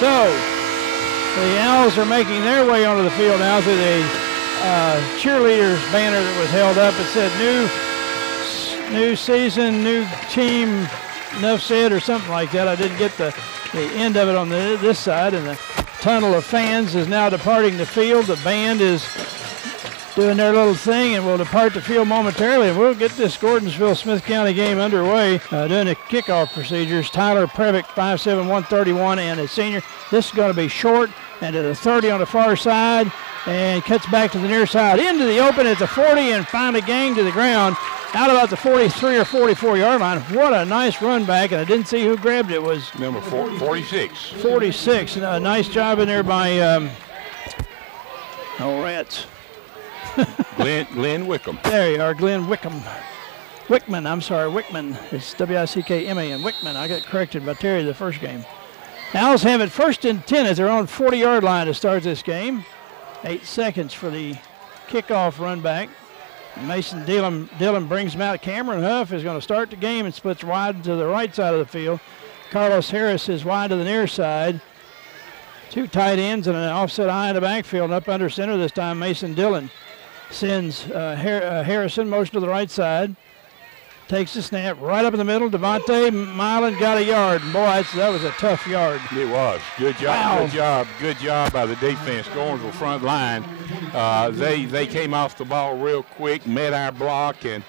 So the Owls are making their way onto the field now through the cheerleaders banner that was held up. It said new season, new team, enough said, or something like that. I didn't get the end of it on this side, and the tunnel of fans is now departing the field. The band is doing their little thing and will depart the field momentarily, and we'll get this Gordonsville-Smith County game underway. Doing the kickoff procedures, Tyler Previck, 5'7", 131, and a senior. This is going to be short, and to the 30 on the far side, and cuts back to the near side. Into the open at the 40, and finally gang to the ground out about the 43 or 44-yard line. What a nice run back, and I didn't see who grabbed it. It was number 46. 46, and a nice job in there by, rats. Glenn Wickham. There you are, Glenn Wickham. Wickman, I'm sorry, Wickman. It's W-I-C-K-M-A-N, Wickman. I got corrected by Terry the first game. Owls have it 1st and 10 at their own 40-yard line to start this game. 8 seconds for the kickoff run back. Mason Dillon brings him out. Cameron Huff is going to start the game and splits wide to the right side of the field. Carlos Harris is wide to the near side. 2 tight ends and an offset eye in the backfield. And up under center this time, Mason Dillon sends Harrison motion to the right side. Takes the snap right up in the middle. Devontae Milan got a yard. Boy, that was a tough yard. It was. Good job. Wow. Good job by the defense. Gordonsville front line. They came off the ball real quick, met our block, and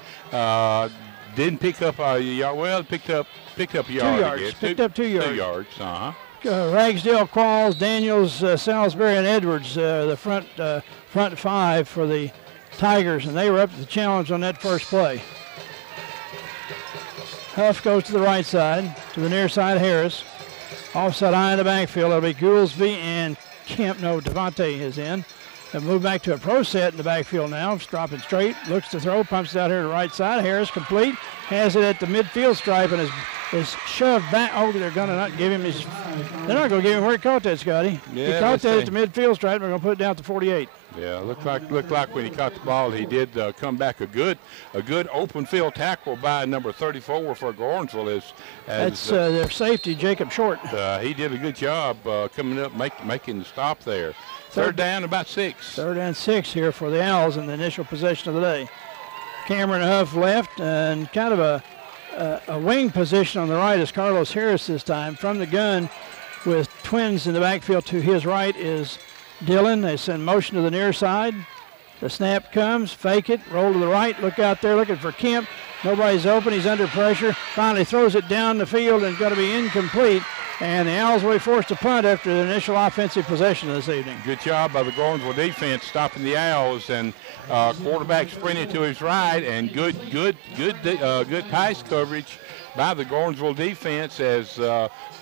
didn't pick up a yard. Well, picked up a yard. 2 yards. Picked up 2 yards. 2 yards. Ragsdale, Qualls, Daniels, Salisbury, and Edwards, the front 5 for the Tigers, and they were up to the challenge on that first play. Huff goes to the right side, to the near side, Harris. Offside eye in the backfield. It'll be Goolsby and Devontae is in. They'll move back to a pro set in the backfield now. It's dropping straight, looks to throw, pumps it out here to the right side. Harris complete, has it at the midfield stripe and is shoved back. Oh, they're going to not give him his, they're not going to give him where he caught that, Scotty. Yeah, he caught that at the midfield stripe, and they're going to put it down to 48. Yeah, looked like when he caught the ball, he did come back a good open field tackle by number 34 for Gordonsville. That's their safety, Jacob Short. He did a good job coming up, making the stop there. Third down, about 6. 3rd and 6 here for the Owls in the initial possession of the day. Cameron Huff left, and kind of a wing position on the right is Carlos Harris this time. From the gun with twins in the backfield to his right is Dillon. They send motion to the near side. The snap comes, fake it, roll to the right, look out there looking for Kemp. Nobody's open, he's under pressure. Finally throws it down the field and going to be incomplete. And the Owls will be forced to punt after the initial offensive possession this evening. Good job by the Gordonsville defense stopping the Owls, and quarterback sprinted to his right, and good pass coverage by the Gordonsville defense as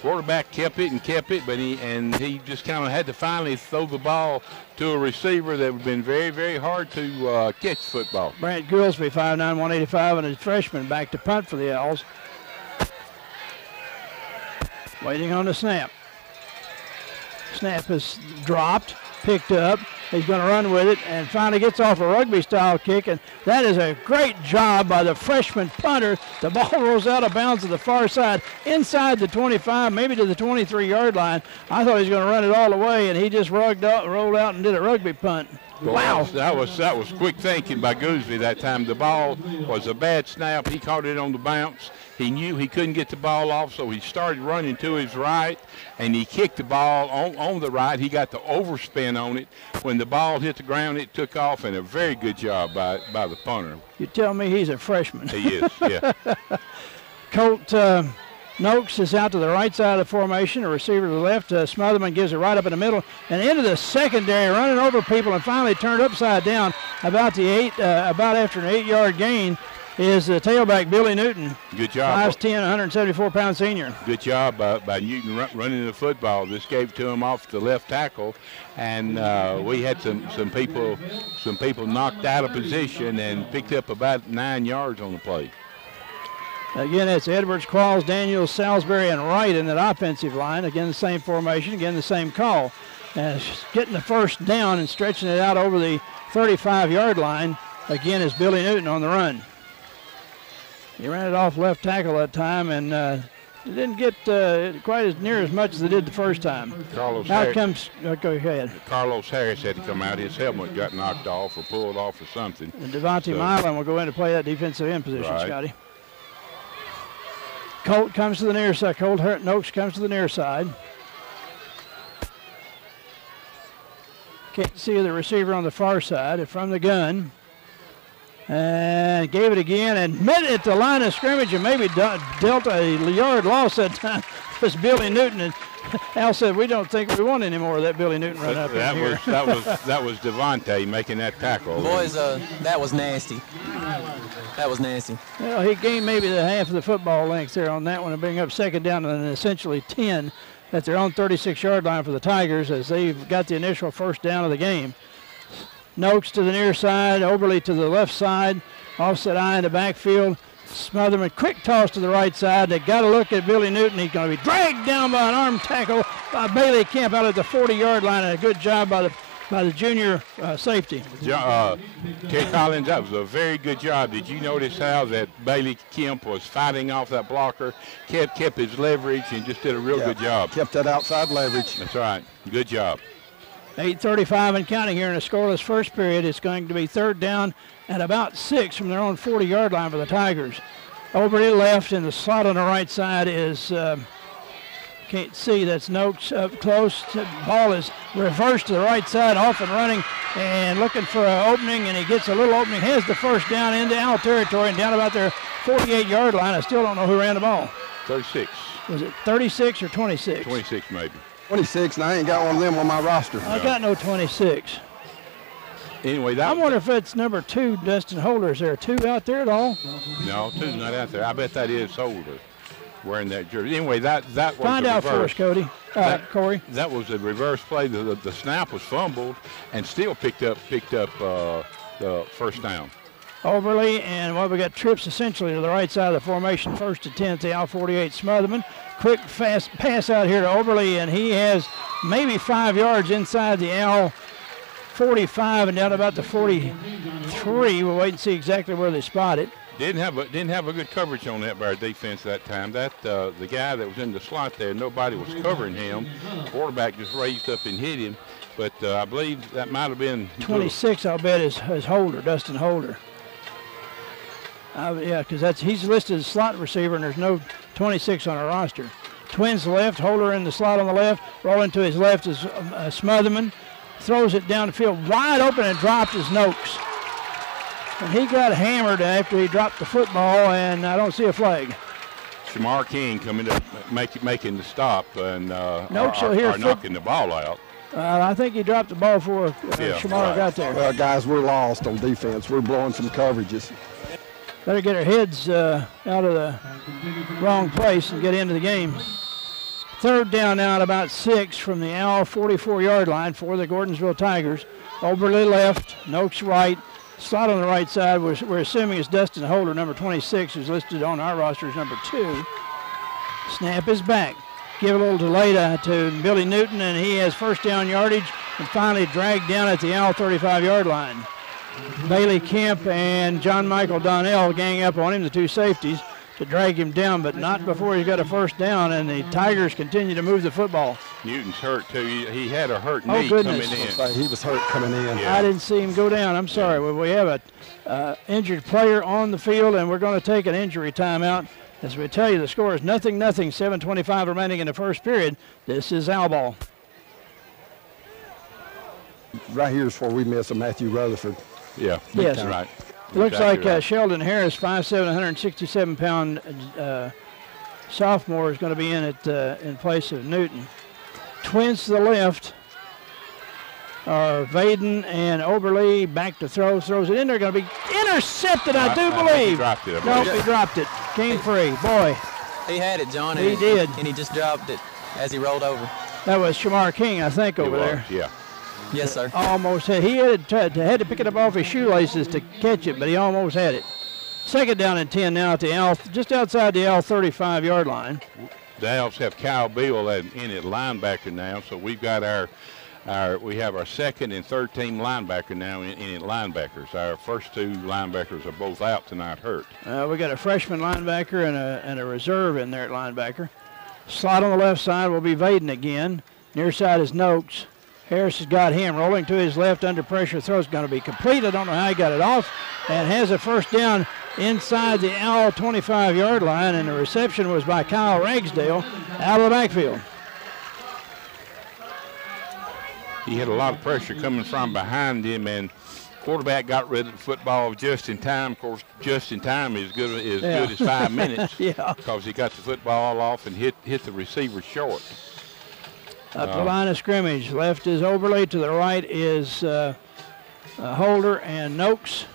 quarterback kept it, but he just kind of had to finally throw the ball to a receiver that would have been very, very hard to catch football. Brant Goolsby, 5'9", 185, and a freshman back to punt for the Owls. Waiting on the snap. Snap is dropped, picked up. He's going to run with it and finally gets off a rugby-style kick, and that is a great job by the freshman punter. The ball rolls out of bounds to the far side, inside the 25, maybe to the 23-yard line. I thought he was going to run it all the way, and he just rolled out and did a rugby punt. Wow. That was quick thinking by Goolsby that time. The ball was a bad snap. He caught it on the bounce. He knew he couldn't get the ball off, so he started running to his right, and he kicked the ball on the right. He got the overspin on it. When the ball hit the ground, it took off, and a very good job by the punter. You tell me he's a freshman. He is, yeah. Colt Noakes is out to the right side of the formation, a receiver to the left. Smotherman gives it right up in the middle and into the secondary, running over people and finally turned upside down about after an 8-yard gain is the tailback Billy Newton. Good job. 5'10", 174-pound senior. Good job by Newton running the football. This gave to him off the left tackle, and we had some people knocked out of position and picked up about 9 yards on the play. Again, it's Edwards, Qualls, Daniels, Salisbury, and Wright in that offensive line. Again, the same formation, again, the same call. And getting the first down and stretching it out over the 35-yard line, again, is Billy Newton on the run. He ran it off left tackle that time, and didn't get quite as near as much as they did the first time. Out comes, go ahead. Carlos Harris had to come out. His helmet got knocked off or pulled off or something. And Devontae Milan will go in to play that defensive end position, right. Scotty. Colt comes to the near side. Colt Noakes comes to the near side. Can't see the receiver on the far side from the gun. And gave it again and met it at the line of scrimmage and maybe dealt a yard loss that time. It was Billy Newton. And Al said, we don't think we want any more of that Billy Newton run up in here. That was Devontae making that tackle. Boys, that was nasty. That was nasty. Well, he gained maybe the half of the football length there on that one and bring up second down and essentially 10 at their own 36-yard line for the Tigers as they've got the initial first down of the game. Noakes to the near side, Oberly to the left side, offset eye in the backfield. Smotherman, quick toss to the right side. They got to look at Billy Newton. He's going to be dragged down by an arm tackle by Bailey Kemp out at the 40-yard line, and a good job by the junior safety. Ted Collins, that was a very good job. Did you notice how that Bailey Kemp was fighting off that blocker, kept his leverage, and just did a real good job? Kept that outside leverage. That's right. Good job. 8:35 and counting here in a scoreless first period. It's going to be third down at about 6 from their own 40-yard line for the Tigers. Oberly left, and the slot on the right side is, can't see, that's Noakes up close. The ball is reversed to the right side, off and running, and looking for an opening, and he gets a little opening, has the first down into Owl territory and down about their 48-yard line. I still don't know who ran the ball. 36. Was it 36 or 26? 26 maybe. 26, and I ain't got one of them on my roster. I got no 26. Anyway, I wonder if it's number 2, Dustin Holder. Is there a 2 out there at all? No, 2's not out there. I bet that is Holder wearing that jersey. Anyway, that was Find out for us, Cody. Corey. That was a reverse play. The snap was fumbled and still picked up the first down. Overly, and we got trips essentially to the right side of the formation. First and 10 at the Al 48 Smotherman. Quick, fast pass out here to Oberly, and he has maybe 5 yards inside the Al 45 and down about the 43. We'll wait and see exactly where they spot it. Didn't have a good coverage on that by our defense that time. That the guy that was in the slot there, nobody was covering him. Quarterback just raised up and hit him. But I believe that might have been 26. I'll bet is Holder, Dustin Holder. Yeah, because he's listed as slot receiver, and there's no 26 on our roster. Twins left, Holder in the slot on the left. Rolling to his left is Smotherman. Throws it down the field wide open and dropped his Noakes. And he got hammered after he dropped the football, and I don't see a flag. Shamar King coming up, making the stop, and Noakes are knocking the ball out. I think he dropped the ball before Shamar got there. Well, guys, we're lost on defense. We're blowing some coverages. Better get our heads out of the wrong place and get into the game. Third down now at about 6 from the Owl 44-yard line for the Gordonsville Tigers. Oberly left, Noakes right. Slot on the right side, we're assuming it's Dustin Holder, number 26, who's listed on our roster as number 2. Snap is back. Give a little delay to Billy Newton, and he has first down yardage and finally dragged down at the Owl 35-yard line. Bailey Kemp and John Michael Donnell gang up on him, the 2 safeties, to drag him down, but not before he's got a first down, and the Tigers continue to move the football. Newton's hurt, too. He had a hurt knee coming in. He was hurt coming in. Yeah. I didn't see him go down. I'm sorry. Well, we have a injured player on the field, and we're going to take an injury timeout. As we tell you, the score is 0-0, 7:25 remaining in the first period. This is Owl ball. Right here is where we miss a Matthew Rutherford. Yeah, yes, that's right. It looks exactly like right. Sheldon Harris, 5'7", 167-pound sophomore, is going to be in place of Newton. Twins to the left are Vaden and Oberly. Back to throw, throws it in there. Going to be intercepted, I do believe. He dropped it. Nope, he dropped it. Came free. Boy. He had it, John. He did. And he just dropped it as he rolled over. That was Shamar King, I think, over there. Yeah. Yes, sir. Almost had. He had to pick it up off his shoelaces to catch it, but he almost had it. Second down and 10 now at the L, just outside the L 35-yard line. The Elves have Kyle Beal in at linebacker now, so we've got our We have our second and third team linebacker now in linebackers. Our first two linebackers are both out tonight, hurt. We got a freshman linebacker and a reserve in there at linebacker. Slot on the left side will be Vaden again. Near side is Noakes. Harris has got him rolling to his left under pressure. Throw is going to be complete. I don't know how he got it off, and has a first down inside the Owl 25-yard line, and the reception was by Kyle Ragsdale out of the backfield. He had a lot of pressure coming from behind him, and quarterback got rid of the football just in time. Of course, just in time is good as 5 minutes. Yeah. Because he got the football off and hit the receiver short. Up the line of scrimmage. Left is Oberle. To the right is Holder and Noakes.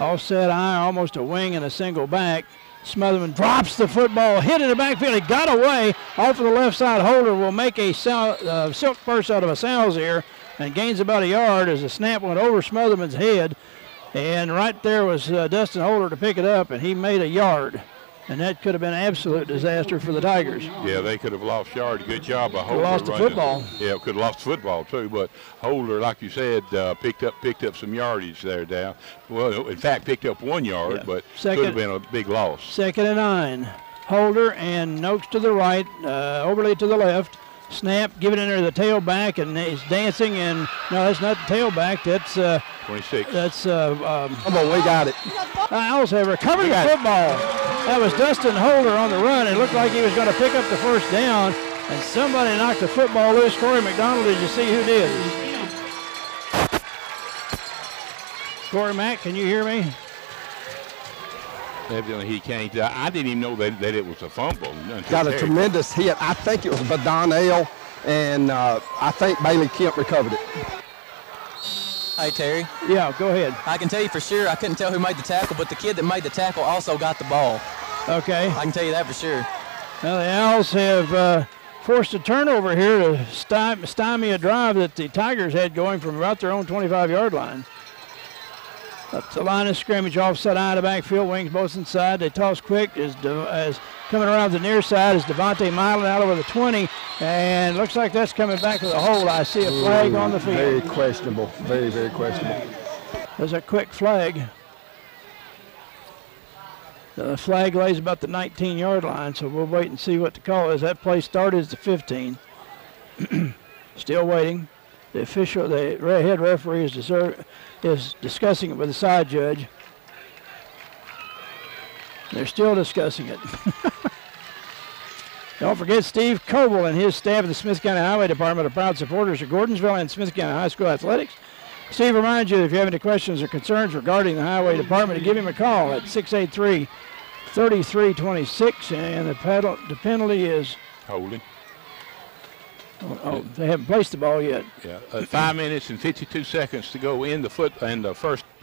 Offset eye, almost a wing and a single back. Smotherman drops the football, hit in the backfield. He got away off of the left side. Holder will make a silk purse out of a sow's ear and gains about a yard as the snap went over Smotherman's head. And right there was Dustin Holder to pick it up, and he made a yard. And that could have been an absolute disaster for the Tigers. Yeah, they could have lost yards. Good job by Holder. Lost the football. Yeah, could have lost the football too. But Holder, like you said, picked up some yardage there, Dow. Well, in fact, picked up 1 yard, but could have been a big loss. 2nd and 9. Holder and Noakes to the right, Oberle to the left. Snap, give it in there to the tailback, and he's dancing. And no, that's not the tailback. That's 26. That's Come on, we got it. Owls have recovered the football. That was Dustin Holder on the run. It looked like he was going to pick up the first down, and somebody knocked the football loose. Corey McDonald, did you see who did? Corey Mack, can you hear me? Evidently he can't. I didn't even know that it was a fumble. Got a tremendous hit. I think it was by Donnell, and I think Bailey Kemp recovered it. Hey, Terry. Yeah, go ahead. I can tell you for sure, I couldn't tell who made the tackle, but the kid that made the tackle also got the ball. Okay. I can tell you that for sure. Well, the Owls have forced a turnover here to stymie a drive that the Tigers had going from about their own 25-yard line. Up the line of scrimmage, offset eye to backfield, wings both inside. They toss quick as coming around the near side is Devontae Milan out over the 20, and looks like that's coming back to the hole. I see a flag on the field. Very questionable, very, very questionable. There's a quick flag. The flag lays about the 19-yard line, so we'll wait and see what the call is. That play started as the 15. Still waiting. The head referee is discussing it with the side judge. They're still discussing it. Don't forget Steve Coble and his staff of the Smith County Highway Department are proud supporters of Gordonsville and Smith County High School athletics. Steve reminds you that if you have any questions or concerns regarding the Highway Department, to give him a call at 683-3326, and the penalty is holding. Oh, they haven't placed the ball yet. Yeah, 5 minutes and 52 seconds to go in the first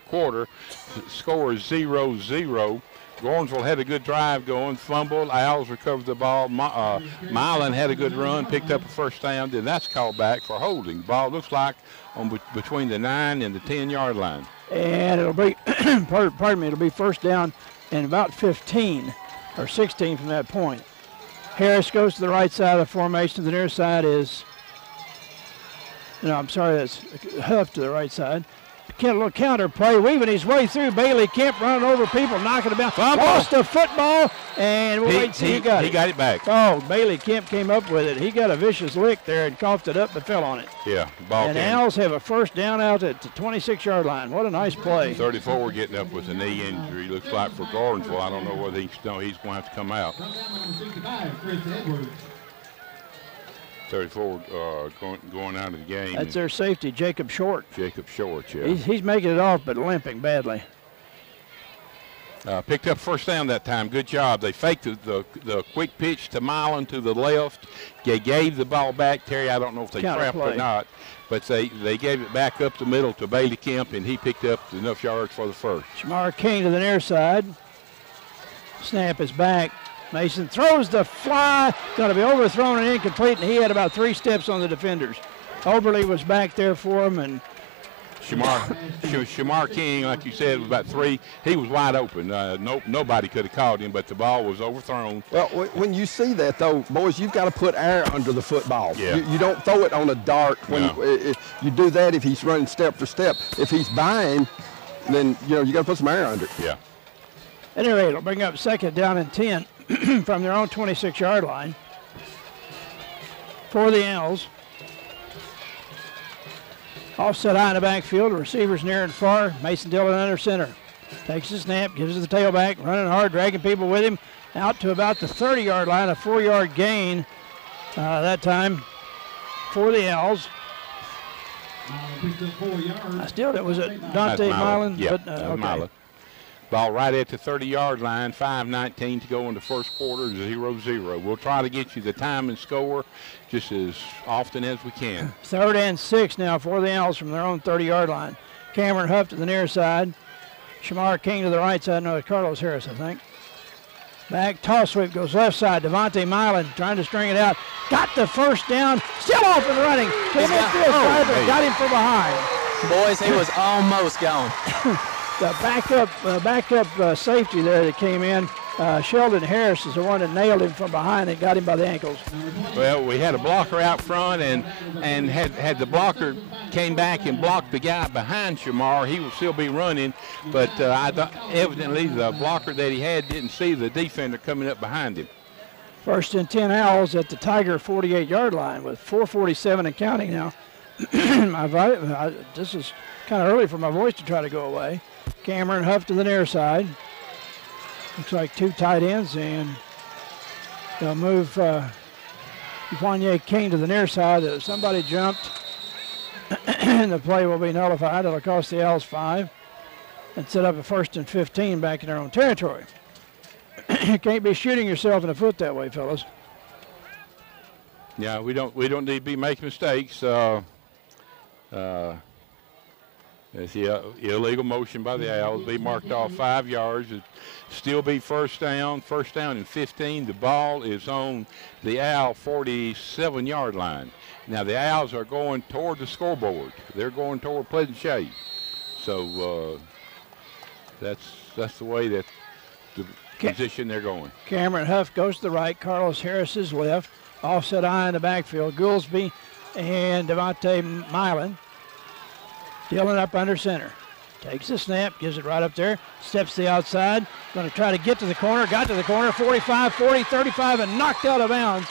quarter. The score is 0-0. Gordonsville had a good drive going, fumbled. Owls recovered the ball. Milan had a good run, picked up a first down. Then that's called back for holding. Ball looks like on between the 9 and the 10-yard line. And it'll be, pardon me, it'll be first down and about 15 or 16 from that point. Harris goes to the right side of the formation. The near side is, that's Huff to the right side. A little counter play, weaving his way through. Bailey Kemp running over people, knocking about. Lost the football, and we'll wait and see who got it. He got it back. Oh, Bailey Kemp came up with it. He got a vicious lick there and coughed it up but fell on it. Yeah, ball and Owls have a first down out at the 26-yard line. What a nice play. 34 getting up with a knee injury. Looks like for Gordonsville. I don't know whether he's going to have to come out. 34 going out of the game. That's their safety, Jacob Short. Jacob Short, yeah. He's making it off, but limping badly. Picked up first down that time. Good job. They faked the quick pitch to Milan to the left. They gave the ball back. Terry, I don't know if they trapped or not, but they gave it back up the middle to Bailey Kemp, and he picked up enough yards for the first. Shamar King to the near side. Snap is back. Mason throws the fly, going to be overthrown and incomplete, and he had about 3 steps on the defenders. Oberle was back there for him, and Shamar King, like you said, was about 3. He was wide open. Nobody could have caught him, but the ball was overthrown. Well, when you see that, though, boys, you've got to put air under the football. Yeah. You don't throw it on a dart. When you do that, if he's running step for step. If he's buying, then, you got to put some air under it. Yeah. At any rate, it'll bring up 2nd down and 10 from their own 26-yard line for the Owls. Offset high in the backfield, receivers near and far. Mason Dillon under center. Takes the snap, gives it to the tailback, running hard, dragging people with him out to about the 30-yard line, a 4-yard gain that time for the Owls. It was Dante Milan. Yeah, but, okay. Milan. Ball right at the 30-yard line, 5:19 to go in the first quarter, 0-0. We'll try to get you the time and score just as often as we can. 3rd and 6 now for the Owls from their own 30-yard line. Cameron Huff to the near side. Shamar King to the right side. No, it's Carlos Harris, I think. Back, toss sweep goes left side. Devontae Milan trying to string it out. Got the first down. Still off and running. To the midfield side, but got him from behind. Boys, he was almost gone. The backup safety there that came in, Sheldon Harris is the one that nailed him from behind and got him by the ankles. Well, we had a blocker out front, and had the blocker came back and blocked the guy behind Shamar, he would still be running. But evidently the blocker that he had didn't see the defender coming up behind him. 1st and 10 Owls at the Tiger 48-yard line with 4:47 and counting now. This is kind of early for my voice to try to go away. Cameron Huff to the near side. Looks like 2 tight ends, and they'll move Juanye King to the near side. Somebody jumped, and the play will be nullified. It'll cost the Owls 5 and set up a 1st and 15 back in their own territory. You can't be shooting yourself in the foot that way, fellas. Yeah, we don't need to be making mistakes. It's the illegal motion by the Owls. Be marked off 5 yards. It still be first down and 15. The ball is on the Owl 47-yard line. Now the Owls are going toward the scoreboard. They're going toward Pleasant Shade. So that's the way that the position they're going. Cameron Huff goes to the right. Carlos Harris is left. Offset high in the backfield. Goolsby and Devontae Milan. Dillon up under center. Takes the snap, gives it right up there, steps to the outside. Going to try to get to the corner. Got to the corner, 45, 40, 35, and knocked out of bounds.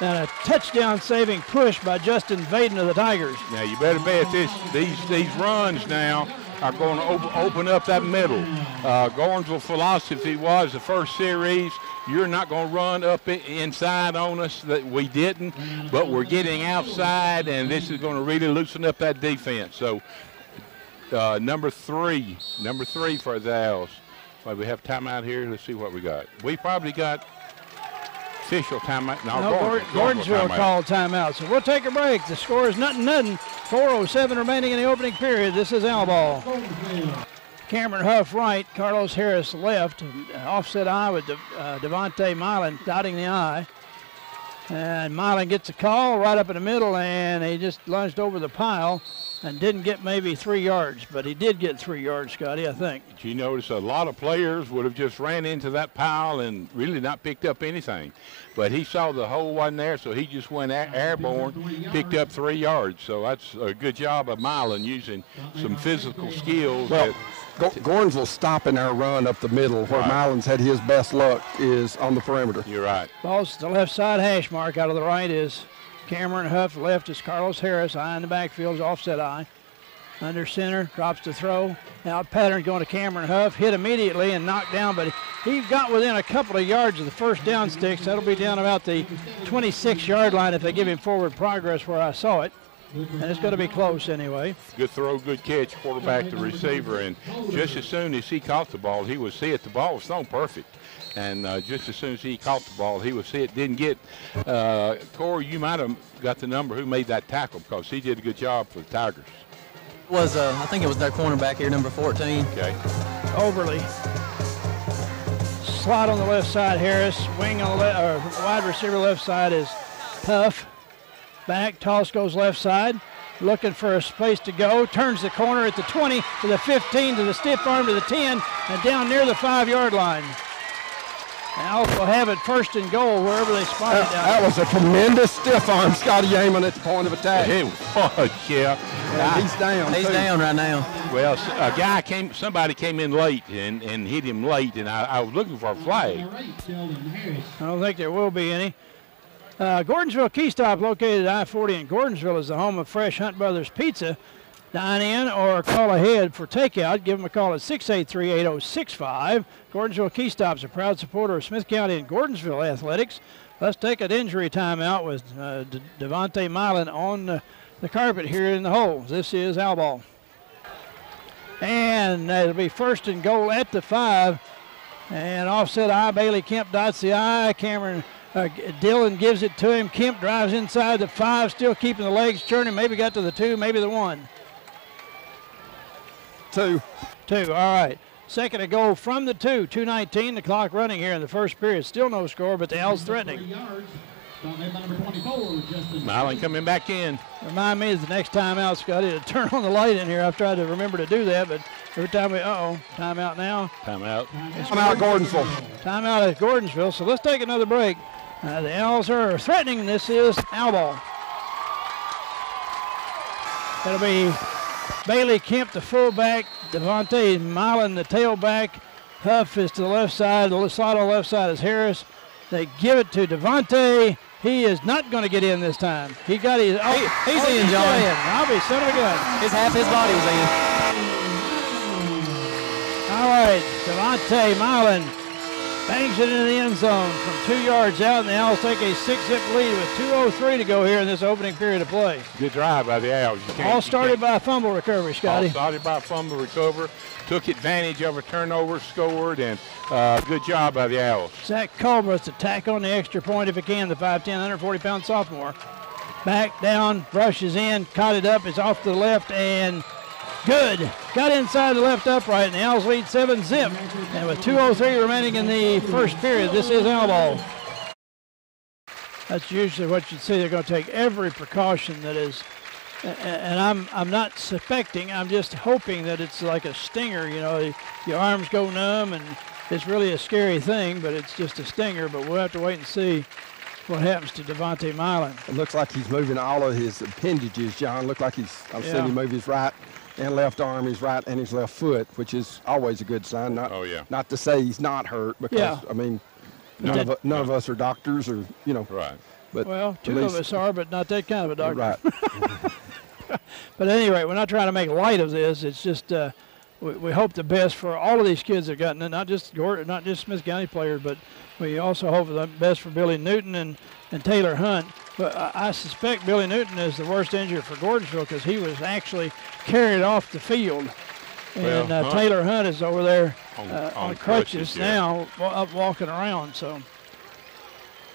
And a touchdown saving push by Justin Vaden of the Tigers. Now you better bet these runs now are going to open up that middle. Gordonsville philosophy was the first series, you're not going to run up inside on us. That we didn't, but we're getting outside, and this is going to really loosen up that defense. So number three for the Owls. Well, we have timeout here. Let's see what we got. We probably got official timeout. No, Gordonsville called timeout. So we'll take a break. The score is 0-0. 4:07 remaining in the opening period. This is Owl ball. Cameron Huff right, Carlos Harris left. Offset eye with Devontae Milan dotting the I. And Milan gets a call right up in the middle, and he just lunged over the pile and didn't get maybe 3 yards, but he did get 3 yards, Scotty, I think. Did you notice a lot of players would have just ran into that pile and really not picked up anything? But he saw the hole wasn't there, so he just went airborne, picked up 3 yards. So that's a good job of Milan using some physical skills. Well, Gordonsville stopping our run up the middle where Milan's had his best luck is on the perimeter. You're right. Ball's the left side hash mark. Out of the right is Cameron Huff. Left is Carlos Harris. Eye in the backfield is offset eye. Under center, drops to throw. Out pattern going to Cameron Huff. Hit immediately and knocked down, but he got within a couple of yards of the first down sticks. That'll be down about the 26-yard line if they give him forward progress where I saw it. And it's going to be close anyway. Good throw, good catch, quarterback to receiver. And just as soon as he caught the ball, he would see it. The ball was thrown perfect. And just as soon as he caught the ball, he would see it. Didn't get, Corey, you might have got the number who made that tackle because he did a good job for the Tigers. I think it was their cornerback here, number 14. Okay. Overly. Slot on the left side, Harris. Wing on the wide receiver left side is Huff. Back, toss goes left side. looking for a space to go. Turns the corner at the 20 to the 15 to the stiff arm to the 10 and down near the 5-yard line. Owls will have it first and goal wherever they spot it down. That was a tremendous stiff arm, Scotty Yeaman at the point of attack. It was, yeah. And he's down. He's down right now. Well, somebody came in late and hit him late, and I was looking for a flag. I don't think there will be any. Gordonsville Key Stop, located at I-40 in Gordonsville, is the home of Fresh Hunt Brothers Pizza. Dine in or call ahead for takeout. Give them a call at 683-8065. Gordonsville Key Stop's a proud supporter of Smith County and Gordonsville athletics. Let's take an injury timeout with Devontae Milan on the carpet here in the hole. This is Owl ball. And it'll be first and goal at the 5. And offset I. Bailey Kemp dots the I. Dillon gives it to him. Kemp drives inside the 5, still keeping the legs churning. Maybe got to the 2, maybe the 1. 2. All right. Second and goal from the 2. 2:19, the clock running here in the first period. Still no score, but the Owls threatening. Milan coming back in. Remind me the next time out, Scotty, to turn on the light in here. I've tried to remember to do that, but every time timeout now. Timeout. Timeout Gordonsville. Timeout at Gordonsville. So let's take another break. The Owls are threatening. This is Owl ball. That'll be Bailey Kemp, the fullback. Devontae Milan, the tailback. Huff is to the left side. The slot on the left side is Harris. They give it to Devontae. He is not going to get in this time. He got his. He's in, John. I'll be son of a gun. Half his body was in. All right, Devontae Milan bangs it into the end zone from 2 yards out, and the Owls take a 6-zip lead with 2:03 to go here in this opening period of play. Good drive by the Owls. All started by a fumble recovery, Scotty. All started by a fumble recovery. Took advantage of a turnover, scored, and good job by the Owls. Zach Culberth to tack on the extra point if he can, the 5'10", 140-pound sophomore. Back down, rushes in, caught it up, is off to the left, and good. Got inside the left upright, and the Owls lead 7-zip. And with 2:03 remaining in the first period, this is Owl ball. That's usually what you'd see. They're going to take every precaution that is, and I'm not suspecting. I'm just hoping that it's like a stinger. You know, your arms go numb, and it's really a scary thing, but it's just a stinger. But we'll have to wait and see what happens to Devontae Milan. It looks like he's moving all of his appendages, John. Look like I've seen him move his right and left arm, his right and his left foot, which is always a good sign. Not to say he's not hurt, because I mean, none of us are doctors, or Right. But well, two of us are, but not that kind of a doctor. Right. But anyway, we're not trying to make light of this. It's just we hope the best for all of these kids that have gotten it, not just Smith County players, but we also hope for the best for Billy Newton and Taylor Hunt. But I suspect Billy Newton is the worst injured for Gordonsville, because he was actually carried off the field. And Taylor Hunt is over there on crutches now, up walking around. So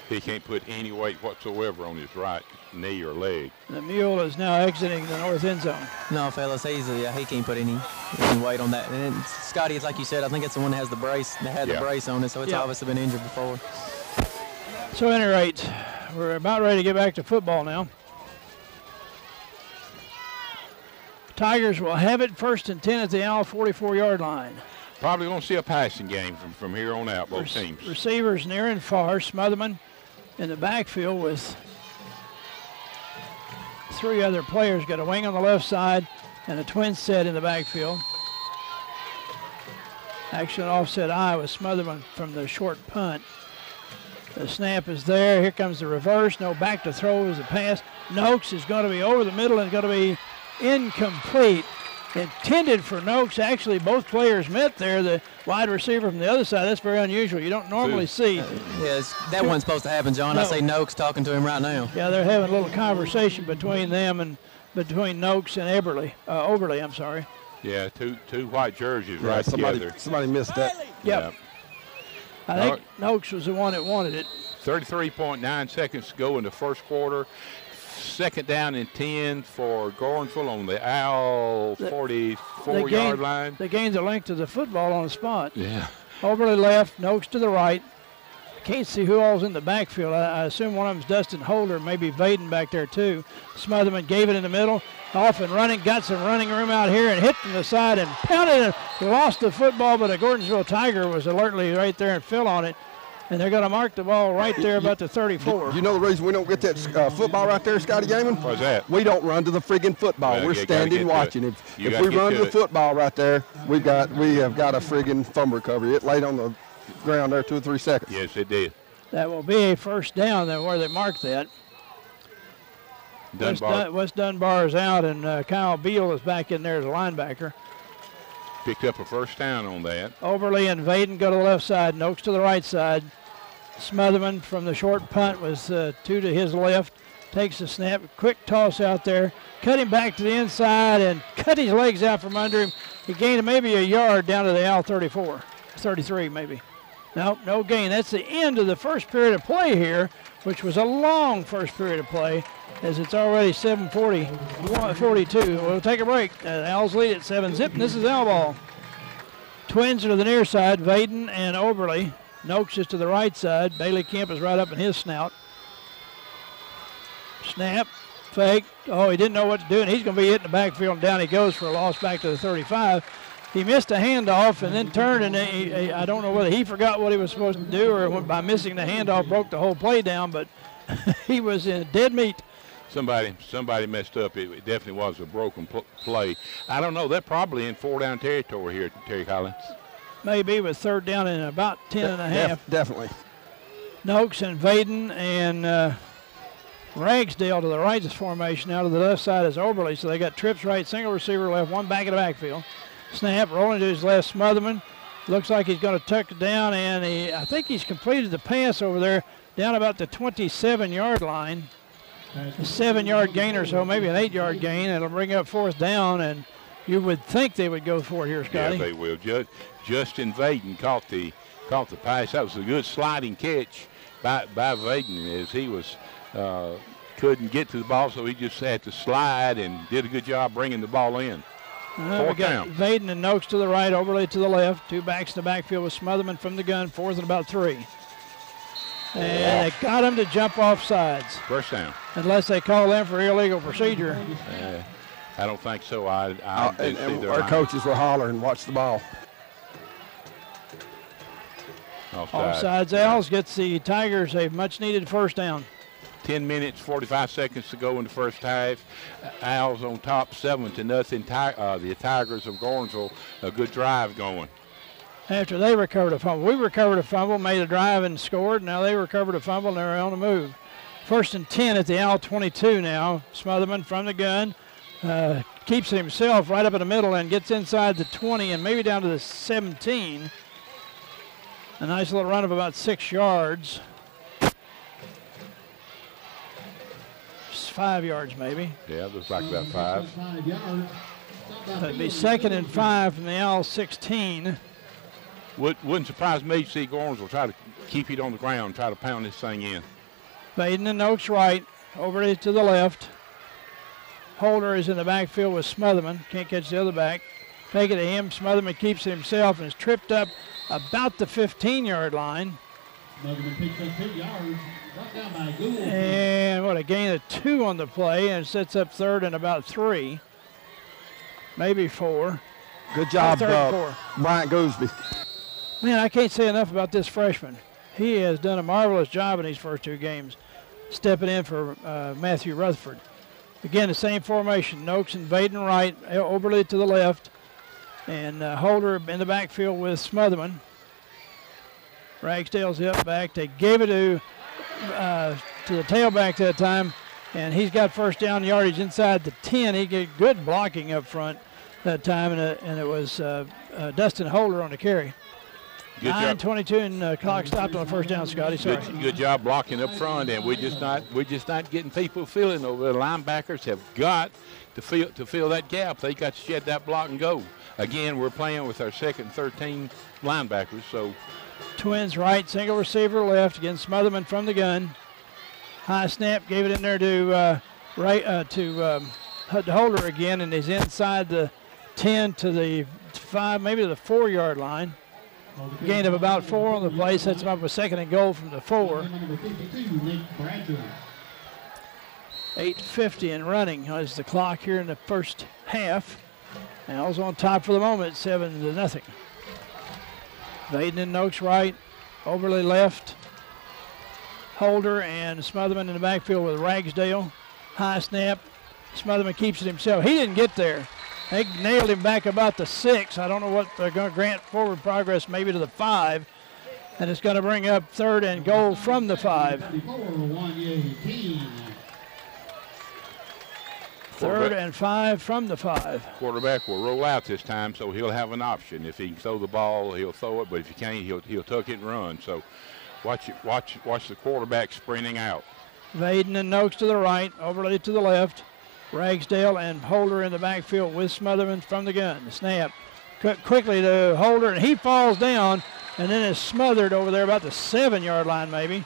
he can't put any weight whatsoever on his right knee or leg. The mule is now exiting the north end zone. No, fellas, he can't put any weight on that. And then, Scotty, it's like you said, I think it's the one that has the brace. That had the brace on it, so it's obviously been injured before. So at any rate, we're about ready to get back to football now. Tigers will have it first and 10 at the Owl 44-yard line. Probably going to see a passing game from here on out, both teams. Receivers near and far. Smotherman in the backfield with 3 other players. Got a wing on the left side and a twin set in the backfield. Action offset I with Smotherman from the short punt. The snap is there. Here comes the reverse. No back to throw as a pass. Noakes is going to be over the middle and going to be incomplete. Intended for Noakes. Actually, both players met there. The wide receiver from the other side. That's very unusual. You don't normally see. Yes, that wasn't supposed to happen, John. No. I say Noakes talking to him right now. Yeah, they're having a little conversation between them and between Noakes and Oberly, I'm sorry. Yeah, two white jerseys right together. Somebody missed that. Yep. I think Noakes was the one that wanted it. 33.9 seconds to go in the first quarter. Second down and 10 for Gordonsville on the Owl 44-yard line. They gained the length of the football on the spot. Yeah. Oberly left, Noakes to the right. can't see who all's in the backfield. I assume one of them's Dustin Holder, maybe Vaden back there too. Smotherman gave it in the middle, off and running, got some running room out here and hit from the side and pounded and lost the football, but a Gordonsville Tiger was alertly right there and fell on it. And they're going to mark the ball right there about the 34. You know the reason we don't get that football right there, Scotty Gaiman? What's that? We don't run to the friggin' football. Well, we're standing watching it. If we run to the football right there, we have got a friggin' fumble recovery. It laid on the ground there 2 or 3 seconds. Yes, it did. That will be a first down then where they marked that. West Dunbar is out, and Kyle Beal is back in there as a linebacker. Picked up a first down on that. Oberle and Vaden go to the left side, Noakes to the right side. Smotherman from the short punt was 2 to his left. Takes the snap, quick toss out there. Cut him back to the inside and cut his legs out from under him. He gained maybe a yard down to the Al 34, 33 maybe. Nope, no gain. That's the end of the first period of play here, which was a long first period of play, as it's already 7:42. We'll take a break. Al's lead at 7-zip, and this is Al ball. Twins are to the near side, Vaden and Oberle. Noakes is to the right side. Bailey Kemp is right up in his snout. Snap, fake. Oh, he didn't know what to do, and he's going to be hitting the backfield, and down he goes for a loss back to the 35. He missed a handoff and then turned, and I don't know whether he forgot what he was supposed to do or by missing the handoff broke the whole play down, but he was in dead meat. Somebody messed up. It definitely was a broken play. I don't know. They're probably in 4-down territory here, Terry Collins. Maybe with 3rd down and about 10 and a half. Definitely. Noakes and Vaden and Ragsdale to the right of formation. Out to the left side is Oberle. So they got trips right, single receiver left, one back in the backfield. Snap, rolling to his left, Smotherman. Looks like he's going to tuck it down, and I think he's completed the pass over there down about the 27-yard line. A 7-yard gain or so, maybe an 8-yard gain. It'll bring up 4th down, and you would think they would go for it here, Scotty. Yeah, they will. Justin Vaden caught the pass. That was a good sliding catch by Vaden, as he was couldn't get to the ball, so he just had to slide and did a good job bringing the ball in. We got Vaden and Noakes to the right, Oberle to the left. 2 backs in the backfield with Smotherman from the gun, 4th and about 3. And they got him to jump off sides. First down. Unless they call them for illegal procedure. I don't think so. And our coaches were hollering, watch the ball. Offsides. Als gets the Tigers a much-needed first down. 10 minutes, 45 seconds to go in the first half. Owls on top, 7-0. The Tigers of Gordonsville, a good drive going. After they recovered a fumble. We recovered a fumble, made a drive and scored. Now they recovered a fumble and they're on the move. 1st and 10 at the Owl 22 now. Smotherman from the gun. Keeps himself right up in the middle and gets inside the 20 and maybe down to the 17. A nice little run of about 6 yards. 5 yards maybe. Yeah, looks like about 5. That'd be 2nd and 5 from the Owl 16. Wouldn't surprise me to see Gordonsville try to keep it on the ground, try to pound this thing in. Vaden and Noakes right, over to the left. Holder is in the backfield with Smotherman. Can't catch the other back. Take it to him. Smotherman keeps it himself and is tripped up about the 15-yard line. Smotherman picks up 2 yards. And what a gain of 2 on the play, and sets up 3rd and about 3, maybe 4. Good job, Bryant Gooseby. Man, I can't say enough about this freshman. He has done a marvelous job in these first 2 games, stepping in for Matthew Rutherford. Again, the same formation, Noakes and Vaden right, Oberle to the left, and Holder in the backfield with Smotherman. Ragsdale's up back. They gave it to the tailback that time, and he's got first down yardage inside the 10. He got good blocking up front that time, and it was Dustin Holder on the carry. 9:22 and clock stopped on the first down, Scotty. Sorry. Good job blocking up front, and we're just not getting people filling over. The linebackers have got to fill that gap. They got to shed that block and go. Again, we're playing with our 2nd and 13 linebackers, so. Twins right, single receiver left. Again, Smotherman from the gun. High snap, gave it in there to Holder again, and he's inside the 10 to the 5, maybe to the 4-yard line. gain of about 4 on the play, sets them up with 2nd and goal from the 4. 8:50 and running is the clock here in the first half. Owls on top for the moment, 7-0. Vaden and Noakes right, Overly left. Holder and Smotherman in the backfield with Ragsdale. High snap. Smotherman keeps it himself. He didn't get there. They nailed him back about the 6. I don't know what they're going to grant forward progress, maybe to the 5. And it's going to bring up 3rd and goal from the 5. 3rd and 5 from the 5. Quarterback will roll out this time, so he'll have an option. If he can throw the ball, he'll throw it, but if he can't, he'll tuck it and run. So watch the quarterback sprinting out. Vaden and Noakes to the right, Overlay to the left. Ragsdale and Holder in the backfield with Smotherman from the gun. The snap cut quickly to Holder, and he falls down and then is smothered over there about the 7-yard line maybe.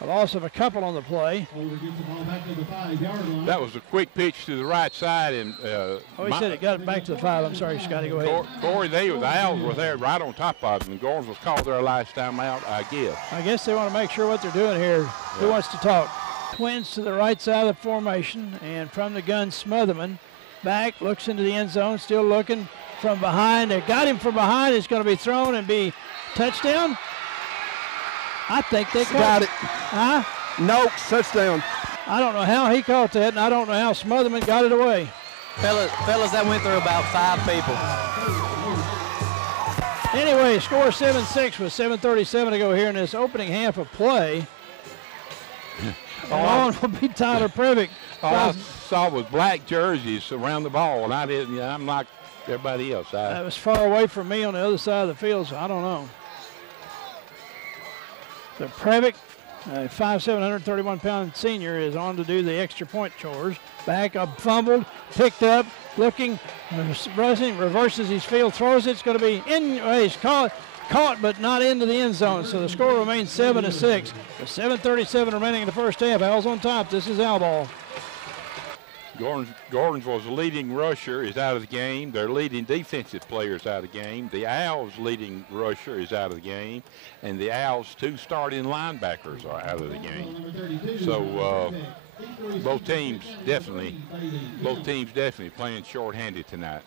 A loss of a couple on the play. That was a quick pitch to the right side. And he said it got it back to the 5. I'm sorry, Scotty, go ahead. Corey, the Owls were there right on top of him. And Gordonsville was called their last time out, I guess. I guess they want to make sure what they're doing here. Yeah. Who wants to talk? Twins to the right side of the formation, and from the gun, Smotherman. Back, looks into the end zone, still looking from behind. They got him from behind. It's going to be thrown and be touchdown. I think they got it. Huh? Nope, touchdown. I don't know how he caught that, and I don't know how Smotherman got it away. Fellas, that went through about 5 people. Anyway, score 7-6 with 7:37 to go here in this opening half of play. On will be Tyler Previck. All I saw was black jerseys around the ball, and I'm like everybody else. That was far away from me on the other side of the field, so I don't know. So Previck, a 5'7", 131-pound senior, is on to do the extra point chores. Back up, fumbled, picked up, looking, rushing, reverses his field, throws it. It's going to be in. He's caught, but not into the end zone. So the score remains 7-6. With 7:37 remaining in the first half. Owls on top. This is Owl ball. Gordonsville's leading rusher is out of the game. Their leading defensive player is out of the game. The Owls' leading rusher is out of the game. And the Owls' 2 starting linebackers are out of the game. So both teams definitely playing shorthanded tonight.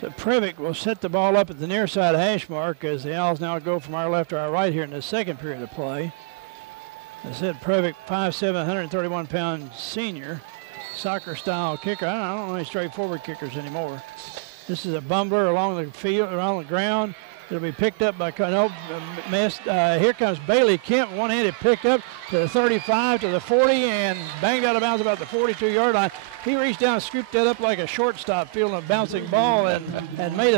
So Previck will set the ball up at the near side hash mark as the Owls now go from our left to our right here in the second period of play. I said Previck, 5'7", 131-pound senior. Soccer-style kicker. I don't know any straightforward kickers anymore. This is a bumbler along the field, around the ground. It'll be picked up by missed. Here comes Bailey Kemp, one-handed pick up to the 35, to the 40, and banged out of bounds about the 42-yard line. He reached down and scooped that up like a shortstop, feeling a bouncing ball, and made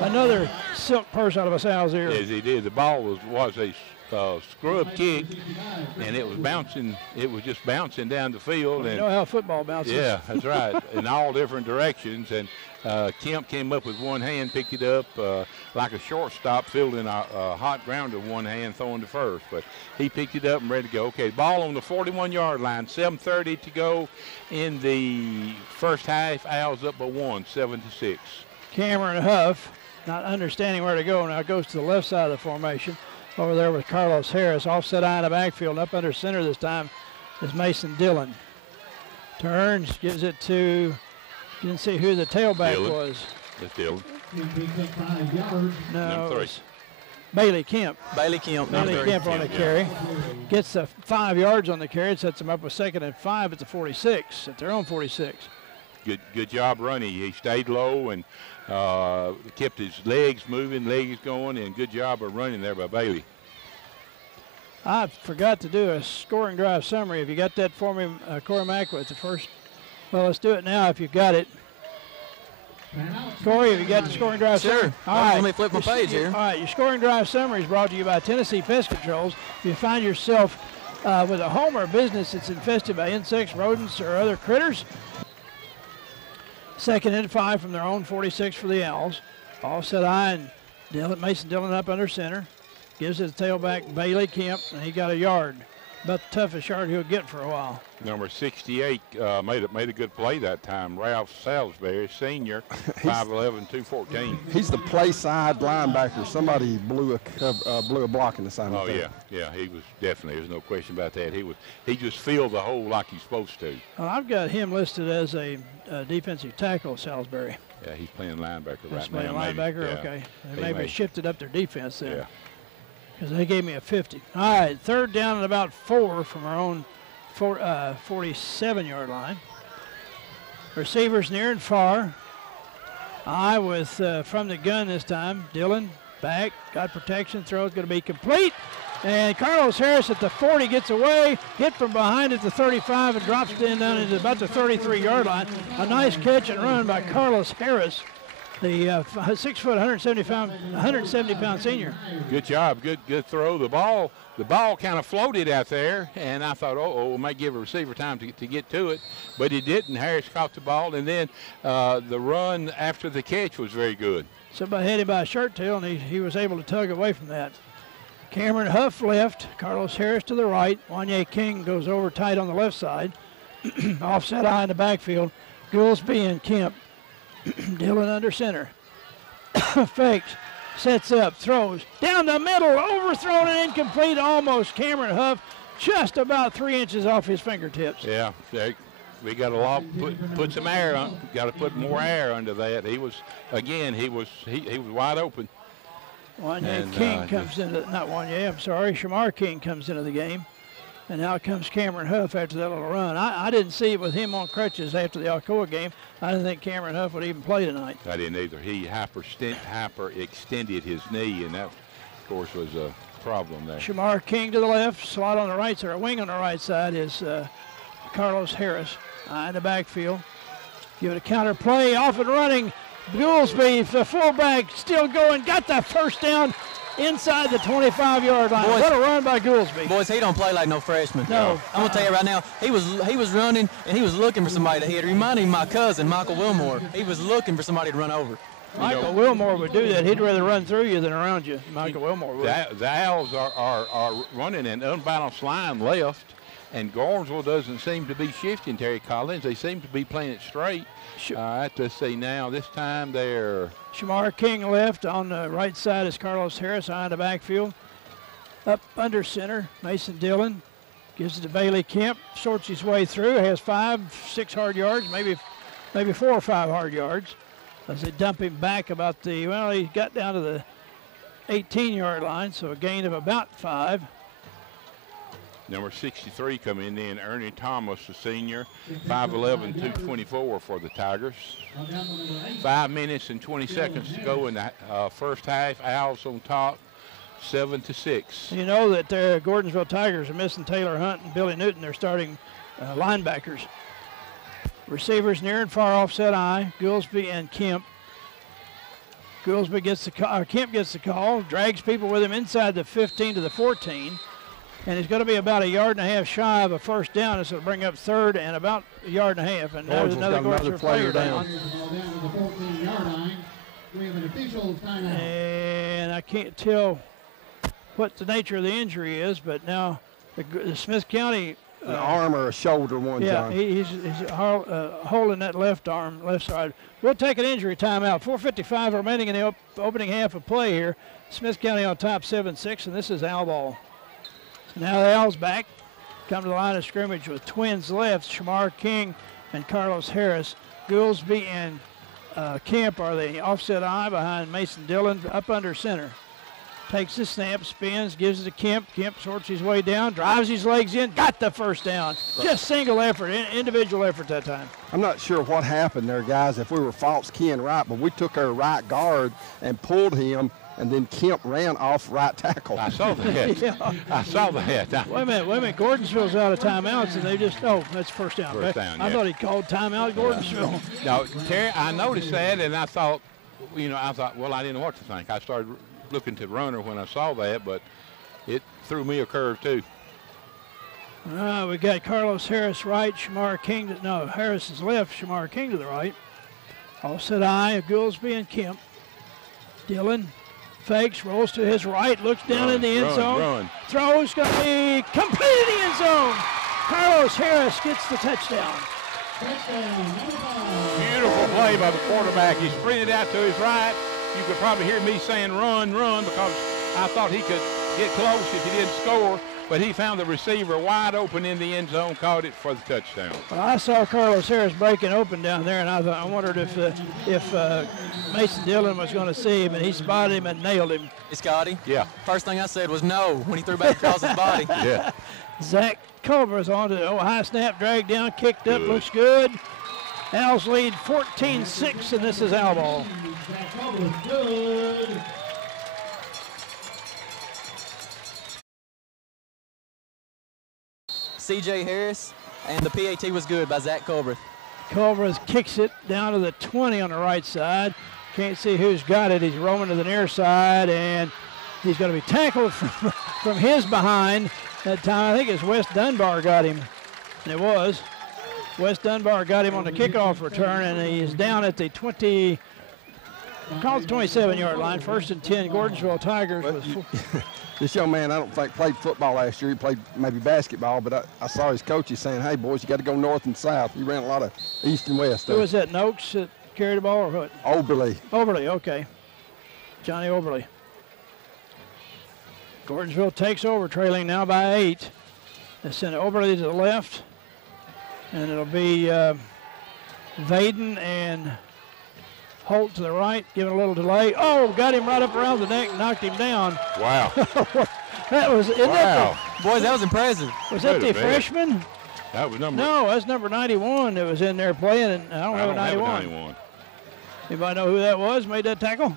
another silk purse out of a Owl's ear. Yes, he did. The ball was a scrub kick, and it was bouncing. It was just bouncing down the field. You know how football bounces. Yeah, that's right, in all different directions. And Kemp came up with one hand, picked it up like a shortstop, fielding a hot ground with one hand, throwing to first. But he picked it up and ready to go. Okay, ball on the 41-yard line. 7:30 to go in the first half. Owls up by 1, 7-6. Cameron Huff, not understanding where to go, now goes to the left side of the formation. Over there with Carlos Harris, offset eye in the backfield, up under center this time is Mason Dillon. Turns, gives it to, didn't see who the tailback was. That's Dillon. No, it was Bailey Kemp. Bailey Kemp on the carry. Gets the 5 yards on the carry, sets them up with 2nd and 5 at the 46, at their own 46. Good job running. He stayed low and kept his legs moving, legs going, and good job of running there by Bailey. I forgot to do a scoring drive summary. Have you got that for me, Corey Mack, with the first? Well, let's do it now if you've got it. Corey, have you got the scoring drive summary? All right. Let me flip my page here. All right, your scoring drive summary is brought to you by Tennessee Pest Controls. If you find yourself with a home or business that's infested by insects, rodents, or other critters, 2nd and 5 from their own 46 for the Owls. Offset eye and Mason Dillon up under center. Gives it to tailback Bailey Kemp, and he got a yard. about the toughest yard he'll get for a while. Number 68 made a good play that time. Ralph Salisbury, senior, 5'11", 214. He's the play side linebacker. Somebody blew a block in the side. Oh yeah, he was definitely. There's no question about that. He just filled the hole like he's supposed to. Well, I've got him listed as a defensive tackle, Salisbury. Yeah, he's playing linebacker He's right now. Linebacker, maybe, okay. He Maybe may. shifted up their defense then. Yeah. Because they gave me a 50. All right, third down and about 4 from our own 47-yard line. Receivers near and far. I with from the gun this time. Dillon back, got protection, throw is going to be complete. And Carlos Harris at the 40 gets away, hit from behind at the 35 and drops down into about the 33-yard line. A nice catch and run by Carlos Harris, the 6 foot, 170-pound senior. Good job, good throw. The ball kind of floated out there, and I thought, we might give a receiver time to get to it, but he didn't. Harris caught the ball, and then the run after the catch was very good. Somebody had him by a shirt tail, and he was able to tug away from that. Cameron Huff left, Carlos Harris to the right. Wanye King goes over tight on the left side. Offset eye in the backfield. Goolsby and Kemp. Dillon under center. Fakes, sets up, throws. Down the middle, overthrown and incomplete almost. Cameron Huff just about 3 inches off his fingertips. Yeah, we got a lot, put some air on, got to put more air under that. He was wide open. Wanye King comes into, not Wanye, I'm sorry, Shamar King comes into the game. And now comes Cameron Huff after that little run. I didn't see it with him on crutches after the Alcoa game. I didn't think Cameron Huff would even play tonight. I didn't either. He hyperextended his knee, and that, of course, was a problem there. Shamar King to the left, slot on the right side, or wing on the right side is Carlos Harris in the backfield. Give it a counter play, off and running. Goolsby, the fullback, still going, got the first down inside the 25-yard line. Boys, what a run by Goolsby. Boys, he don't play like no freshman. No. I'm going to tell you right now, he was running, and he was looking for somebody to hit. It reminded me of my cousin, Michael Wilmore. He was looking for somebody to run over. Michael Wilmore would do that. He'd rather run through you than around you. Michael Wilmore would. The Owls are running an unbalanced line left, and Gordonsville doesn't seem to be shifting, Terry Collins. They seem to be playing it straight. Let's see now. This time they're Shamar King left. On the right side is Carlos Harris in the backfield. Up under center, Mason Dillon gives it to Bailey Kemp. Sorts his way through. Has 5-6 hard yards, maybe 4 or 5 hard yards. As they dump him back about he got down to the 18-yard line, so a gain of about 5. Number 63 coming in, Ernie Thomas, the senior, 5'11", 224 for the Tigers. 5 minutes and 20 seconds to go in the first half. Owls on top, 7-6. You know that the Gordonsville Tigers are missing Taylor Hunt and Billy Newton. They're starting linebackers. Receivers near and far offset eye, Goolsby and Kemp. Goolsby gets the call, Kemp gets the call, drags people with him inside the 15 to the 14. And he's going to be about 1.5 yards shy of a first down. This will bring up third and about 1.5 yards. And there's another Gordonsville player down. And I can't tell what the nature of the injury is, but now the Smith County. An arm or a shoulder one, yeah, John. He's holding that left arm, left side. We'll take an injury timeout. 4:55 remaining in the opening half of play here. Smith County on top 7-6, and this is Owl ball. Now the Owls back, come to the line of scrimmage with twins left, Shamar King and Carlos Harris. Goolsby and Kemp are the offset eye behind Mason Dillon up under center. Takes the snap, spins, gives it to Kemp. Kemp sorts his way down, drives his legs in, got the first down. Just single effort, individual effort that time. I'm not sure what happened there, guys, if we were false keying right, but we took our right guard and pulled him, and then Kemp ran off right tackle. I saw that. Yeah. I saw that. Wait a minute. Gordonsville's out of timeouts, and they just, that's first down. First down, I thought he called timeout Gordonsville. No, Terry, I noticed that, and I thought, well, I didn't know what to think. I started looking to the runner when I saw that, but it threw me a curve, too. We got Carlos Harris right, Harris is left, Shamar King to the right. Offset eye of Goolsby and Kemp. Dillon Fakes, rolls to his right, looks down in the end zone. Run. Throws going to be completed in the end zone. Carlos Harris gets the touchdown. Beautiful play by the quarterback. He sprinted out to his right. You could probably hear me saying run, run, because I thought he could get close if he didn't score. But he found the receiver wide open in the end zone, caught it for the touchdown. Well, I saw Carlos Harris breaking open down there, and I wondered if Mason Dillon was going to see him, and he spotted him and nailed him. Hey, Scotty? Yeah. First thing I said was no when he threw back across his body. Yeah. Zach Culver's on to high snap, dragged down, kicked up, looks good. Owls lead 14-6, and this is Owl ball. C.J. Harris, and the PAT was good by Zach Culver. Culver kicks it down to the 20 on the right side. Can't see who's got it. He's roaming to the near side, and he's going to be tackled from his behind. That time, I think it's Wes Dunbar got him. And it was. Wes Dunbar got him on the kickoff return, and he's down at the 27-yard line. 1st and 10, Gordonsville Tigers. This young man, I don't think played football last year. He played maybe basketball, but I saw his coaches saying, hey, boys, you got to go north and south. He ran a lot of east and west. Who was that, Noakes that carried the ball or what? Oberly. Oberly, okay. Johnny Oberly. Gordonsville takes over, trailing now by 8. They send Oberly to the left, and it'll be Vaden and Holt to the right, giving a little delay. Oh, got him right up around the neck and knocked him down. Wow. That was, Boys, that was impressive. Was that the freshman? That was number. No, that's number 91 that was in there playing, and I don't have a 91. Anybody know who that was, made that tackle?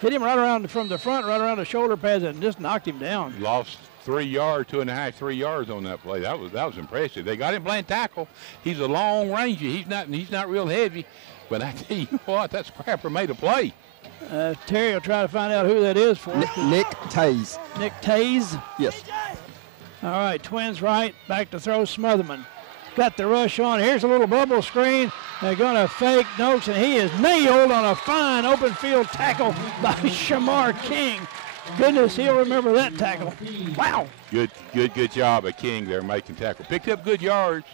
Hit him right around from the front, right around the shoulder pads, and just knocked him down. Lost 3 yards, 2.5, 3 yards on that play. That was impressive. They got him playing tackle. He's a long ranger. He's not real heavy. But I tell you what, that scrapper made a play. Terry will try to find out who that is for us. Nick Taze. Nick Taze? Yes. All right, Twins right, back to throw Smotherman. Got the rush on. Here's a little bubble screen. They're going to fake Noakes, and he is nailed on a fine open field tackle by Shamar King. Goodness, he'll remember that tackle. Wow. Good job at King there making tackle. Picked up good yards.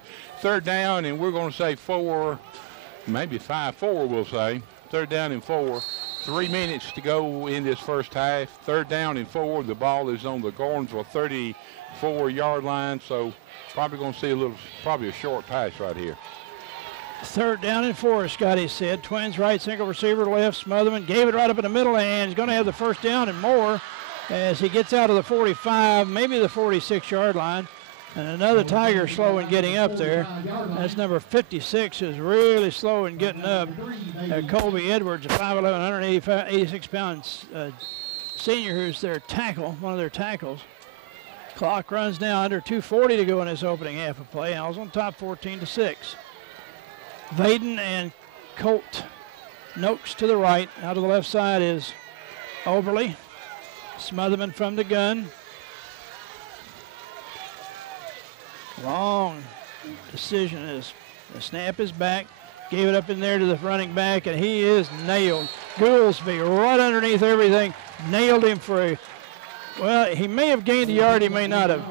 3rd down, and we're going to say 4, maybe 5-4, we'll say. 3rd down and 4. 3 minutes to go in this first half. 3rd down and 4. The ball is on the Gordonsville 34-yard line, so probably going to see probably a short pass right here. 3rd down and 4, Scotty said. Twins right, single receiver left. Smotherman gave it right up in the middle, and he's going to have the 1st down and more as he gets out of the 45, maybe the 46-yard line. And another Tiger slow in getting up there. That's number 56, who's really slow in getting up. Colby Edwards, a 5'11", 186-pound senior, who's their tackle, one of their tackles. Clock runs now under 2:40 to go in this opening half of play. Owls on top 14-6. Vaden and Colt. Noakes to the right. Out to the left side is Oberly. Smotherman from the gun. Long decision is the snap is back. Gave it up in there to the running back, and he is nailed. Goolsby right underneath everything. Nailed him for well, he may have gained a yard, he may not have.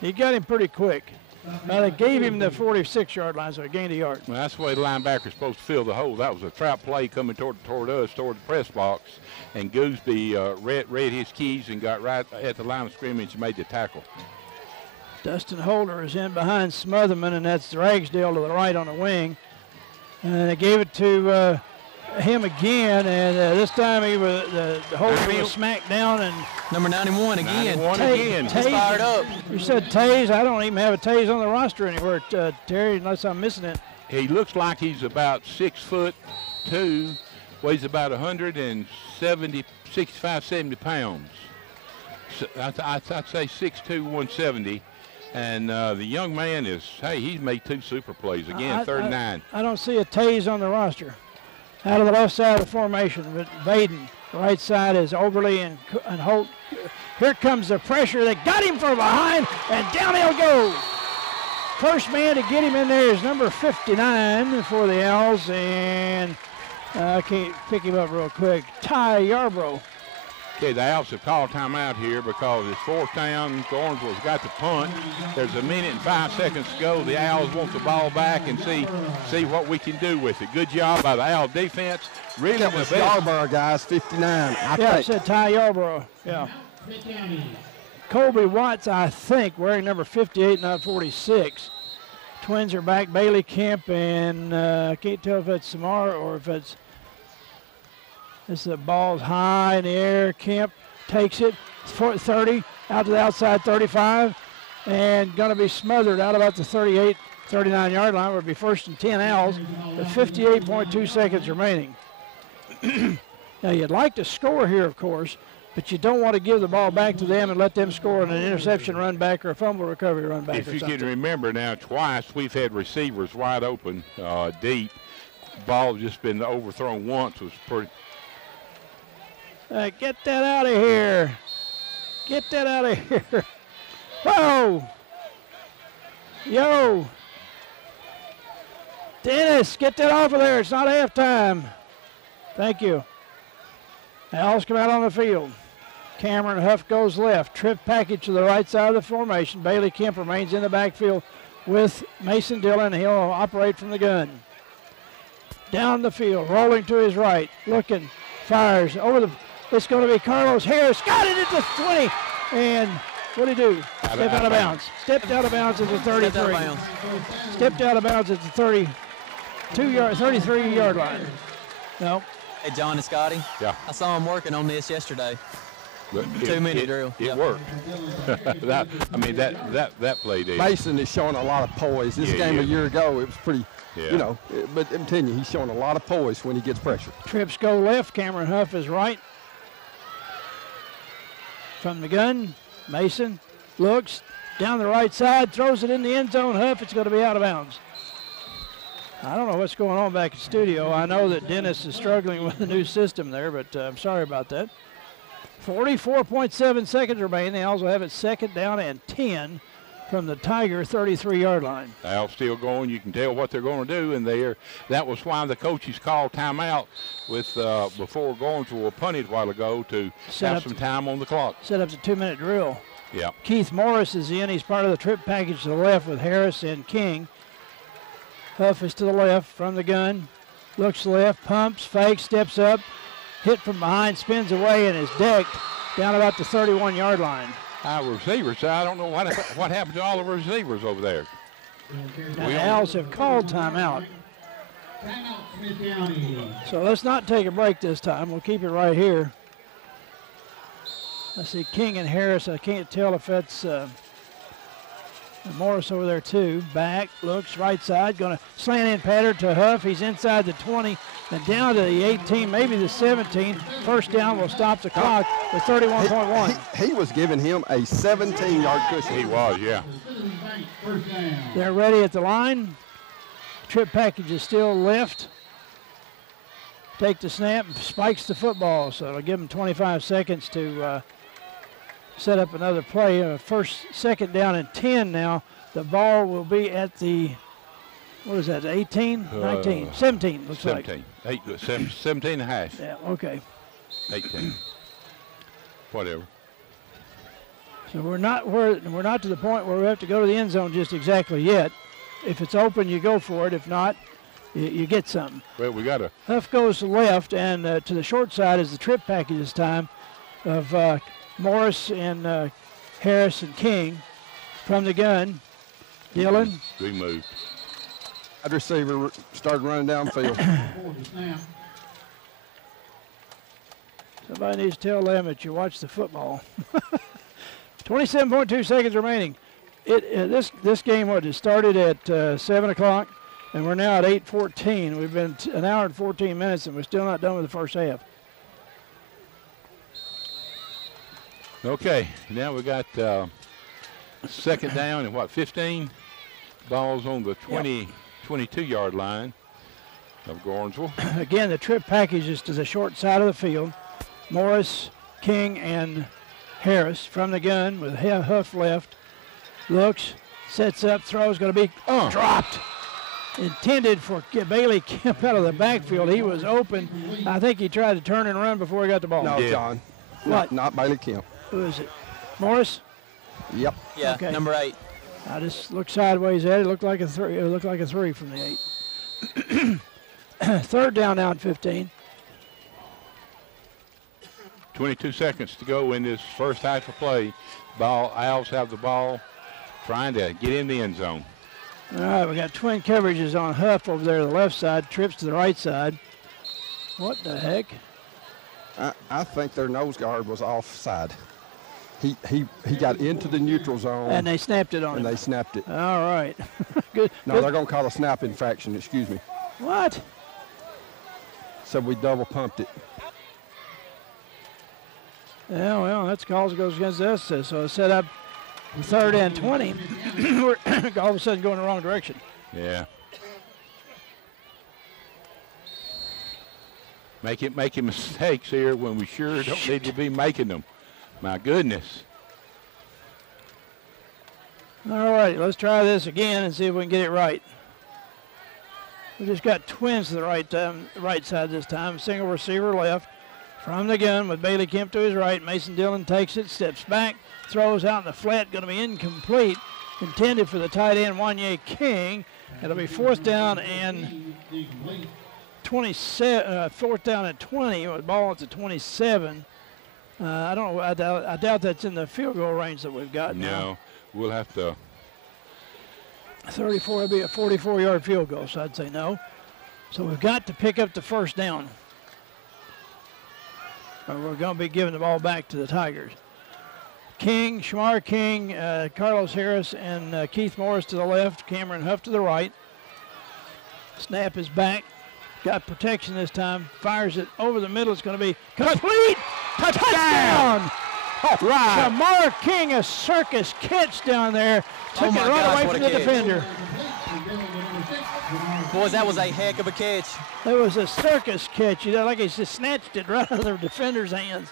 He got him pretty quick. They gave him the 46-yard line, so he gained a yard. Well, that's the way the linebacker's supposed to fill the hole. That was a trap play coming toward us, toward the press box, and Goolsby read his keys and got right at the line of scrimmage and made the tackle. Dustin Holder is in behind Smotherman, and that's Ragsdale to the right on the wing. And they gave it to him again, and this time he was the Holder was smacked down, and number 91 again. Taze fired up. You said Taze. I don't even have a Taze on the roster anywhere, Terry, unless I'm missing it. He looks like he's about 6'2", weighs about 65, 70 pounds. So I'd say 6'2", 170. And the young man is, hey, he's made 2 super plays. Again, 3rd and 9. I don't see a Taze on the roster. Out of the left side of the formation, but Vaden. Right side is Oberly and Holt. Here comes the pressure. They got him from behind, and down he'll go. First man to get him in there is number 59 for the Owls, and I can't pick him up real quick. Ty Yarbrough. Okay, the Owls have called timeout here because it's fourth down. Gordonsville's got the punt. There's a minute and 5 seconds to go. The Owls want the ball back and see what we can do with it. Good job by the Owl defense. Really, that was Yarborough, guys, 59. I said Ty Yarborough. Yeah. Colby Watts, I think, wearing number 58, not 46. Twins are back. Bailey Kemp and I can't tell if it's Samara or if it's. This is the ball's high in the air. Kemp takes it. 30 out to the outside 35 and going to be smothered out about the 38, 39 yard line. Would be first and 10 Owls with 58.2 seconds remaining. Now you'd like to score here, of course, but you don't want to give the ball back to them and let them score on an interception run back or a fumble recovery run back. If you can remember now, twice we've had receivers wide open, deep. Ball just been overthrown once. Was pretty. Get that out of here. Get that out of here. Whoa. Yo. Dennis, get that off of there. It's not halftime. Thank you. Owls come out on the field. Cameron Huff goes left. Trip package to the right side of the formation. Bailey Kemp remains in the backfield with Mason Dillon. He'll operate from the gun. Down the field, rolling to his right. Looking, fires over the... It's going to be Carlos Harris. Got it at the 20. And what did he do? Stepped out of bounds. Stepped out of bounds at the 33. Stepped out of bounds at the 33-yard line. No. Hey, John and Scotty. Yeah. I saw him working on this yesterday. 2-minute drill. It worked. that play did. Mason is showing a lot of poise. This game a year ago, it was pretty, but I'm telling you, he's showing a lot of poise when he gets pressure. Trips go left. Cameron Huff is right. From the gun, Mason looks down the right side, throws it in the end zone. Huff, it's going to be out of bounds. I don't know what's going on back in the studio. I know that Dennis is struggling with the new system there, but I'm sorry about that. 44.7 seconds remain. They also have it second down and 10 from the Tiger 33-yard line. The Owls still going. You can tell what they're going to do, and that was why the coaches called timeout with before Gordonsville punted a while ago to have some time on the clock. Set up a 2-minute drill. Yeah. Keith Morris is in. He's part of the trip package to the left with Harris and King. Huff is to the left from the gun. Looks left, pumps, fakes, steps up. Hit from behind, spins away, and is decked down about the 31-yard line. Our receivers, I don't know what happened to all the receivers over there. Now the Owls have called timeout. So let's not take a break this time. We'll keep it right here. I see King and Harris. I can't tell if that's Morris over there too. Back, looks right side, going to slant in pattern to Huff. He's inside the 20 and down to the 18, maybe the 17. First down will stop the clock with 31.1. He was giving him a 17-yard cushion. He was, yeah. They're ready at the line. Trip package is still left. Take the snap, spikes the football, so it'll give them 25 seconds to set up another play. Second down and 10 now. The ball will be at the, what is that, 18, 19, 17 looks 17. like. 17 and a half. Yeah, okay. 18. Whatever. So we're not to the point where we have to go to the end zone just exactly yet. If it's open, you go for it. If not, you get something. Well, we got to. Huff goes left, and to the short side is the trip package this time of Morris and Harris and King. From the gun, Dillon. We moved. Wide receiver started running downfield. Somebody needs to tell them that you watch the football. 27.2 seconds remaining. This game it started at 7 o'clock, and we're now at 8:14. We've been an hour and 14 minutes, and we're still not done with the first half. Okay, now we got second down and 15? Balls on the 22-yard line of Gordonsville. Again, the trip package is to the short side of the field. Morris, King, and Harris from the gun with Huff left. Looks, sets up, throws, going to be dropped. Intended for Bailey Kemp out of the backfield. He was open. I think he tried to turn and run before he got the ball. No, John. What? Not Bailey Kemp. Who is it? Morris? Yep. Yeah, Okay. number 8. I just looked sideways at it. It looked like a 3. It looked like a 3 from the 8. Third down now at 15. 22 seconds to go in this first half of play. Owls have the ball, trying to get in the end zone. All right, we got twin coverages on Huff over there to the left side, trips to the right side. What the heck? I think their nose guard was offside. He got into the neutral zone. And they snapped it on him. And they snapped it. All right. Good. No, they're going to call a snap infraction, excuse me. What? So we double pumped it. Yeah, well, that's calls goes against us. So it's set up 3rd and 20. We're all of a sudden going the wrong direction. Yeah. Making mistakes here when we sure don't need to be making them. My goodness. All right, let's try this again and see if we can get it right. We just got twins to the right side this time. Single receiver left. From the gun with Bailey Kemp to his right. Mason Dillon takes it, steps back, throws out in the flat, going to be incomplete. Intended for the tight end, Wanye King. It'll be 4th down and 27. 4th down at 20. With the ball at the 27. I don't know. I doubt that's in the field goal range that we've got. No, now. We'll have to. 34 would be a 44-yard field goal, so I'd say no. So we've got to pick up the 1st down. Or we're going to be giving the ball back to the Tigers. King, Shamar King, Carlos Harris, and Keith Morris to the left. Cameron Huff to the right. Snap is back. Got protection this time. Fires it over the middle. It's going to be complete. Touchdown! All right. Shamar King, a circus catch down there. Took it right away from the defender. Boys, that was a heck of a catch. It was a circus catch. You know, like he just snatched it right out of the defender's hands.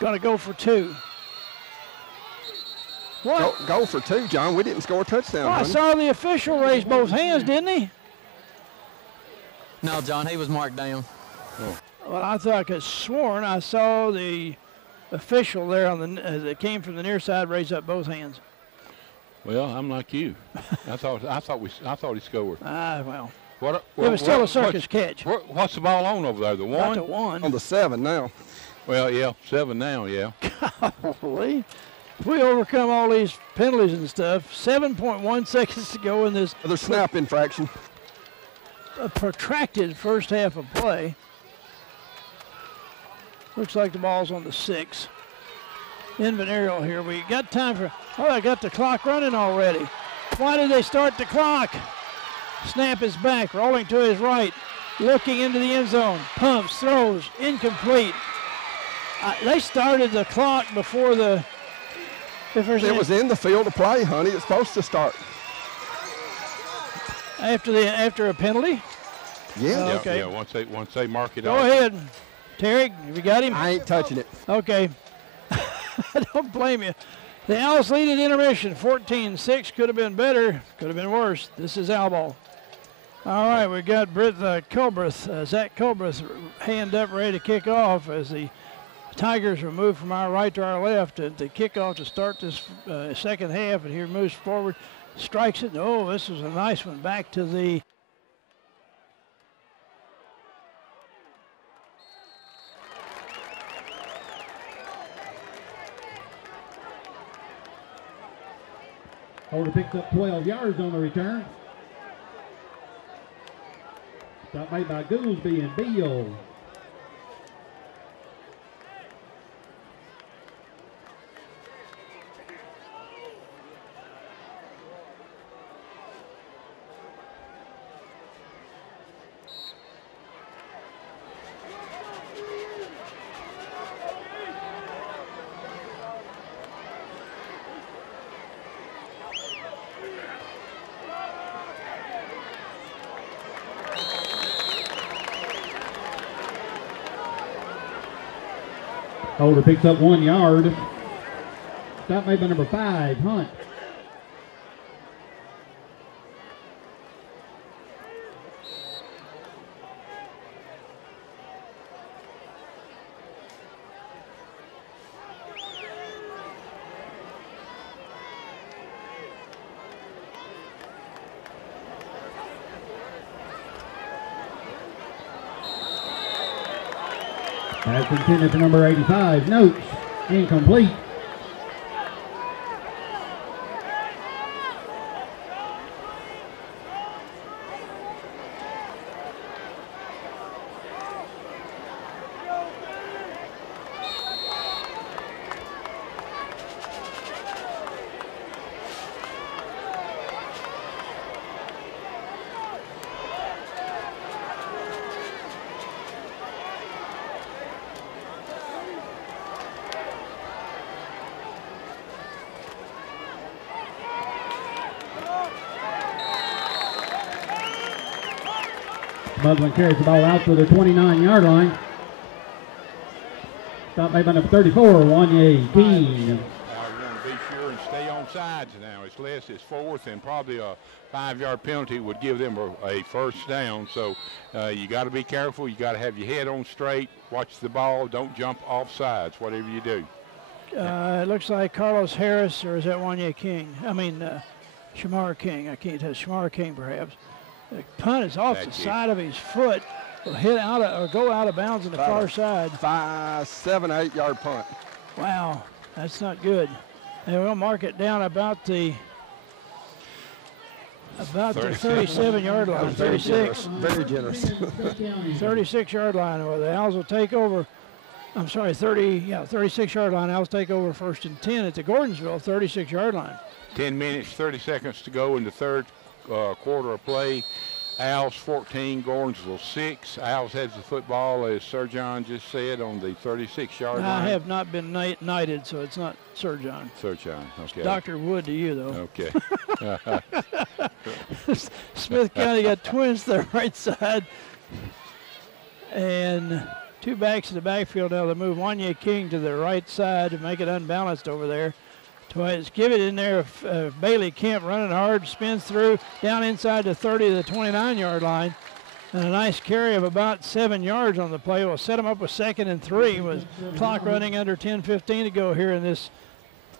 Going to go for 2. What? Go for 2, John. We didn't score a touchdown. Well, I saw the official raise both hands, didn't he? No, John, he was marked down. Oh. Well, I thought I could sworn I saw the official there on the that came from the near side raise up both hands. Well, I'm like you. I thought he scored. Well. What, it was still a circus catch. What's the ball on over there? The 1? Not the 1. On the 7 now. Well, yeah, 7 now, yeah. Golly. If we overcome all these penalties and stuff, 7.1 seconds to go in this. Another snap infraction. A protracted first half of play. Looks like the ball's on the 6. Invent aerial here. We got time for, I got the clock running already. Why did they start the clock? Snap is back, rolling to his right, looking into the end zone. Pumps, throws, incomplete. They started the clock before the. It was in the field of play, honey. It's supposed to start. After a penalty? Yeah. Okay. Yeah, once they mark it Go off. ahead. Terry, have you got him? I ain't touching it. Okay. I don't blame you. The Owls lead at intermission, 14-6. Could have been better. Could have been worse. This is Owl ball. All right, we got Zach Colbreth, hand up, ready to kick off as the Tigers are moved from our right to our left at the kickoff to start this second half. And here moves forward, strikes it. Oh, this was a nice one. Back to the Holder picks up 12 yards on the return. Stop made by Goolsby and Beal. Holder picks up 1 yard. Stop made by number 5, Hunt. Pass intended for number 85, Notes. Incomplete. Muslim carries the ball out to the 29-yard line. Stop made by number 34, Wanye King. You want to be sure and stay on sides now. It's less, it's fourth, and probably a 5-yard penalty would give them a first down. So you got to be careful. You got to have your head on straight. Watch the ball. Don't jump off sides, whatever you do. It looks like Carlos Harris, or is that Wanye King? I mean, Shamar King. I can't tell. Shamar King, perhaps. The punt is off the side of his foot. Will hit out or go out of bounds on the far side. 7, 8 yard punt. Wow, that's not good. And we'll mark it down about the 37-yard line. 36. Very generous. 36-yard line. Well, the Owls will take over. I'm sorry, 36-yard line. Owls take over 1st and 10 at the Gordonsville 36-yard line. 10 minutes, 30 seconds to go in the third quarter of play. Owls 14, Gordonsville 6. Owls has the football, as Sir John just said, on the 36-yard line. I have not been knighted, so it's not Sir John. Sir John, okay. Dr. Wood to you, though. Okay. Smith County got twins to the right side. And 2 backs in the backfield now. They move Wanye King to the right side to make it unbalanced over there. Twice give it in there. Bailey Kemp running hard, spins through, down inside the 30 to the 29-yard line. And a nice carry of about 7 yards on the play will set him up with 2nd and 3 with clock running under 10:15 to go here in this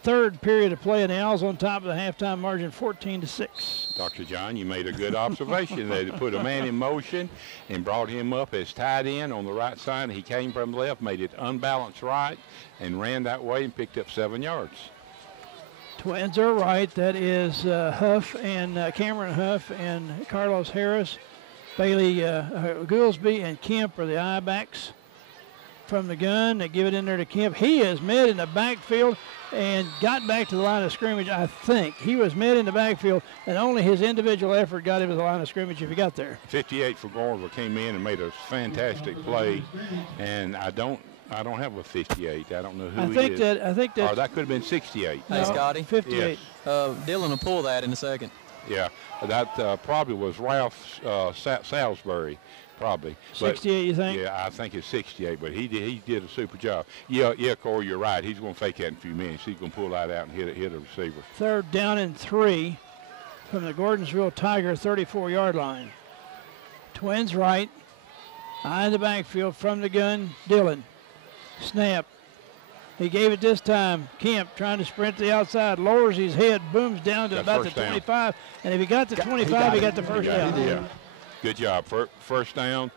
third period of play. And the Owls on top of the halftime margin 14-6. Dr. John, you made a good observation. They put a man in motion and brought him up as tight end on the right side. He came from the left, made it unbalanced right, and ran that way and picked up 7 yards. Twins are right. That is Huff and Cameron Huff and Carlos Harris. Bailey Goolsby and Kemp are the I-backs from the gun. They give it in there to Kemp. He is met in the backfield and got back to the line of scrimmage, I think. He was met in the backfield, and only his individual effort got him to the line of scrimmage if he got there. 58 for Gordonsville came in and made a fantastic play, and I don't have a 58. I don't know who he is. I think that. Or that could have been 68. Hey, Scotty. 58. Yes. Dylan will pull that in a second. Yeah, that probably was Ralph Salisbury, probably. 68, you think? Yeah, I think it's 68, but he did a super job. Yeah, Corey, you're right. He's going to fake that in a few minutes. He's going to pull that out and hit a receiver. 3rd down and 3 from the Gordonsville Tiger 34-yard line. Twins right. Eye in the backfield from the gun, Dylan. Snap. He gave it this time. Kemp trying to sprint to the outside, lowers his head, booms down to about the 25. And if he got the 25, he got the first down. Yeah. Good job. First down.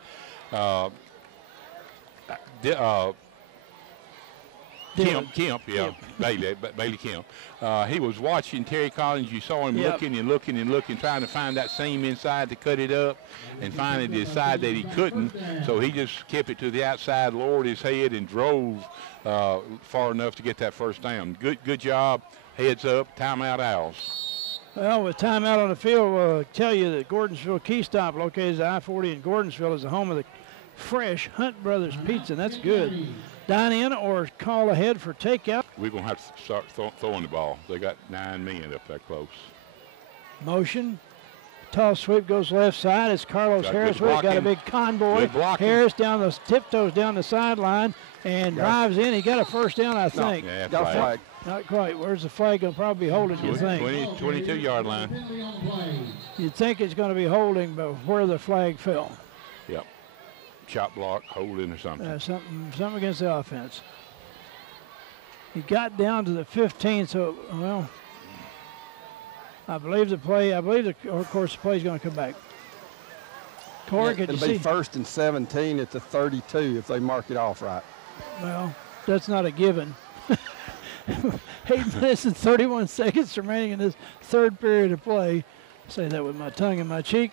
Kemp, yeah, Bailey Kemp. He was watching Terry Collins. You saw him looking and looking and looking, trying to find that seam inside to cut it up, and finally decided that he couldn't. So he just kept it to the outside, lowered his head, and drove far enough to get that first down. Good job. Heads up. Timeout, Owls. Well, with timeout on the field, we'll tell you that Gordonsville Key Stop, located at I-40 in Gordonsville, is the home of the fresh Hunt Brothers Pizza, and that's good. Dine in or call ahead for takeout. We're going to have to start throwing the ball. They got 9 men up that close. Motion. Toss sweep goes left side. It's Carlos Harris. We've got a big convoy. Harris down the tiptoes down the sideline and drives in. He got a first down, I think. Yeah, got a flag. Not quite. Where's the flag going to probably be holding, you think? 22-yard line. You'd think it's going to be holding, but where the flag fell. Yep. Chop block, holding or something. Something against the offense. He got down to the 15, so, well, of course, the play is going to come back. Corey, could you see? It'll be 1st and 17 at the 32 if they mark it off right. Well, that's not a given. 8 minutes and 31 seconds remaining in this third period of play. Say that with my tongue in my cheek.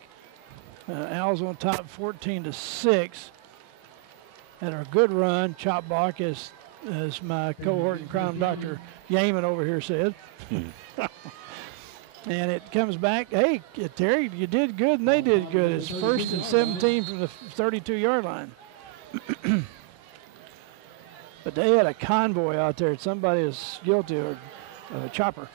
Owls on top 14-6. Had a good run. Chop block, as my cohort and crime doctor Yeaman over here said. And it comes back. Hey, Terry, you did good and they did good. It's 1st and 17 from the 32-yard line. But they had a convoy out there. Somebody is guilty of a chopper.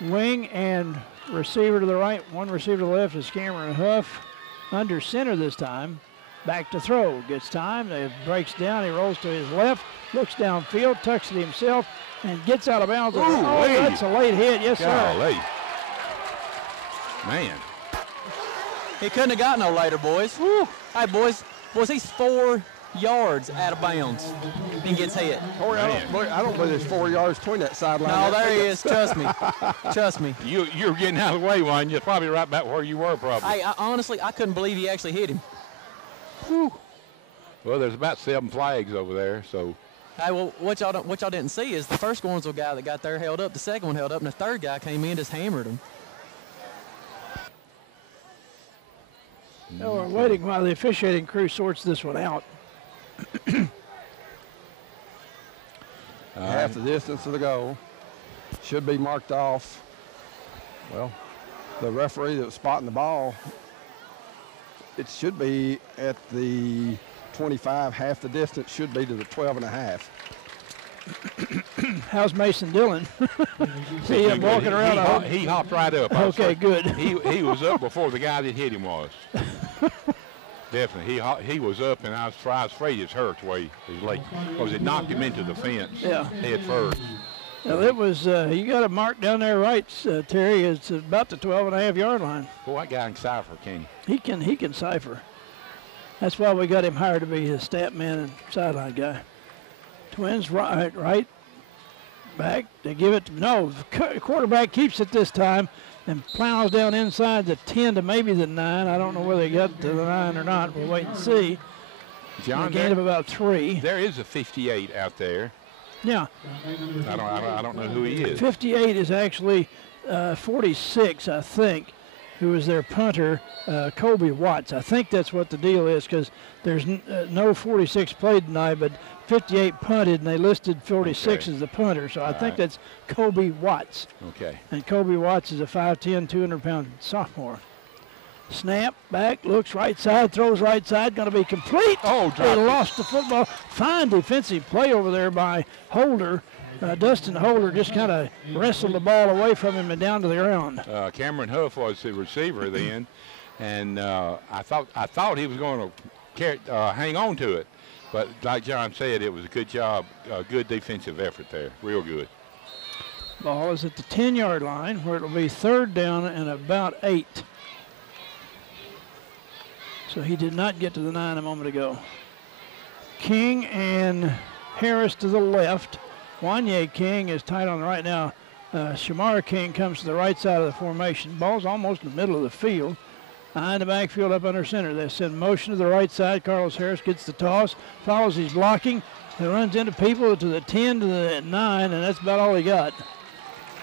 Wing and receiver to the right. One receiver to the left is Cameron Huff. Under center this time. Back to throw. Gets time. It breaks down. He rolls to his left. Looks downfield. Tucks it himself. And gets out of bounds. That's a late hit. Yes, Golly. Sir. Man. He couldn't have got no later, boys. Woo. Hey, boys, he's 4 yards out of bounds and gets hit. I don't believe there's 4 yards between that sideline. No, there he is. Trust me. Trust me. You're getting out of the way, Wayne. You're probably right back where you were, probably. Hey, honestly, I couldn't believe he actually hit him. Whew. Well, there's about 7 flags over there, so. Hey, well, what y'all didn't see is the first Gordonsville guy that got there held up, the second one held up, and the third guy came in and just hammered him. No, we're waiting while the officiating crew sorts this one out. Half the distance of the goal. Should be marked off. Well, the referee that was spotting the ball, it should be at the 25. Half the distance should be to the 12.5. How's Mason Dillon? See him walking around. He hopped right up. Okay, good. He was up before the guy that hit him was. Definitely. He was up, and I was afraid it hurt the way he was late. Because it knocked him into the fence head first. Well, it was, you got a mark down there right, Terry. It's about the 12.5-yard line. Boy, that guy can cipher, can he? He can cipher. That's why we got him hired to be his stat man and sideline guy. Twins right, back. They give it to, no, the quarterback keeps it this time and plows down inside the 10 to maybe the 9. I don't know whether he got to the 9 or not. We'll wait and see. John, a gain of about 3. There is a 58 out there. Yeah. I don't know who he is. 58 is actually 46, I think, who is their punter, Kobe Watts. I think that's what the deal is, because there's no 46 played tonight, but 58 punted, and they listed 46 as the punter. So I think that's Kobe Watts. Okay. And Kobe Watts is a 5'10", 200-pound sophomore. Snap, back, looks right side, throws right side, going to be complete. They lost the football. Fine defensive play over there by Holder. Dustin Holder just kind of wrestled the ball away from him and down to the ground. Cameron Huff was the receiver then, and I thought he was going to hang on to it. But like John said, it was a good job, a good defensive effort there, real good. Ball is at the 10-yard line, where it will be 3rd down and about 8. So he did not get to the 9 a moment ago. King and Harris to the left. Wanye King is tight on the right now. Shamar King comes to the right side of the formation. Ball's almost in the middle of the field. Behind the backfield up under center. They send motion to the right side. Carlos Harris gets the toss, follows his blocking. He runs into people to the 10 to the 9, and that's about all he got.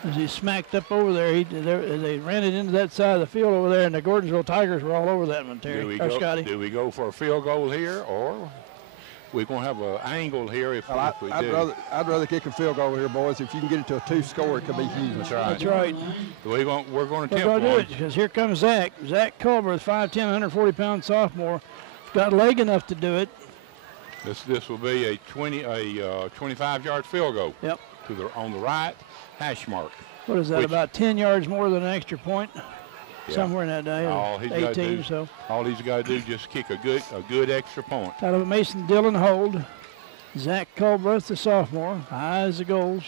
As he smacked up over there, they ran it into that side of the field over there, and the Gordonsville Tigers were all over that one, Terry. Scotty. Do we go for a field goal here, or we're going to have an angle here if we do? I'd rather kick a field goal here, boys. If you can get it to a 2-score, it could be huge. That's right. That's right. We're going to attempt one. Do it, because here comes Zach. Zach Culver, 5'10", 140-pound sophomore. Got leg enough to do it. This will be a 25-yard field goal. Yep. On the right hash mark. What is that, about 10 yards more than an extra point? Yeah. Somewhere in that day, 18. So all he's got to do is just kick a good extra point. Out of a Mason Dillon hold. Zach Culbreth, the sophomore, high as the goals.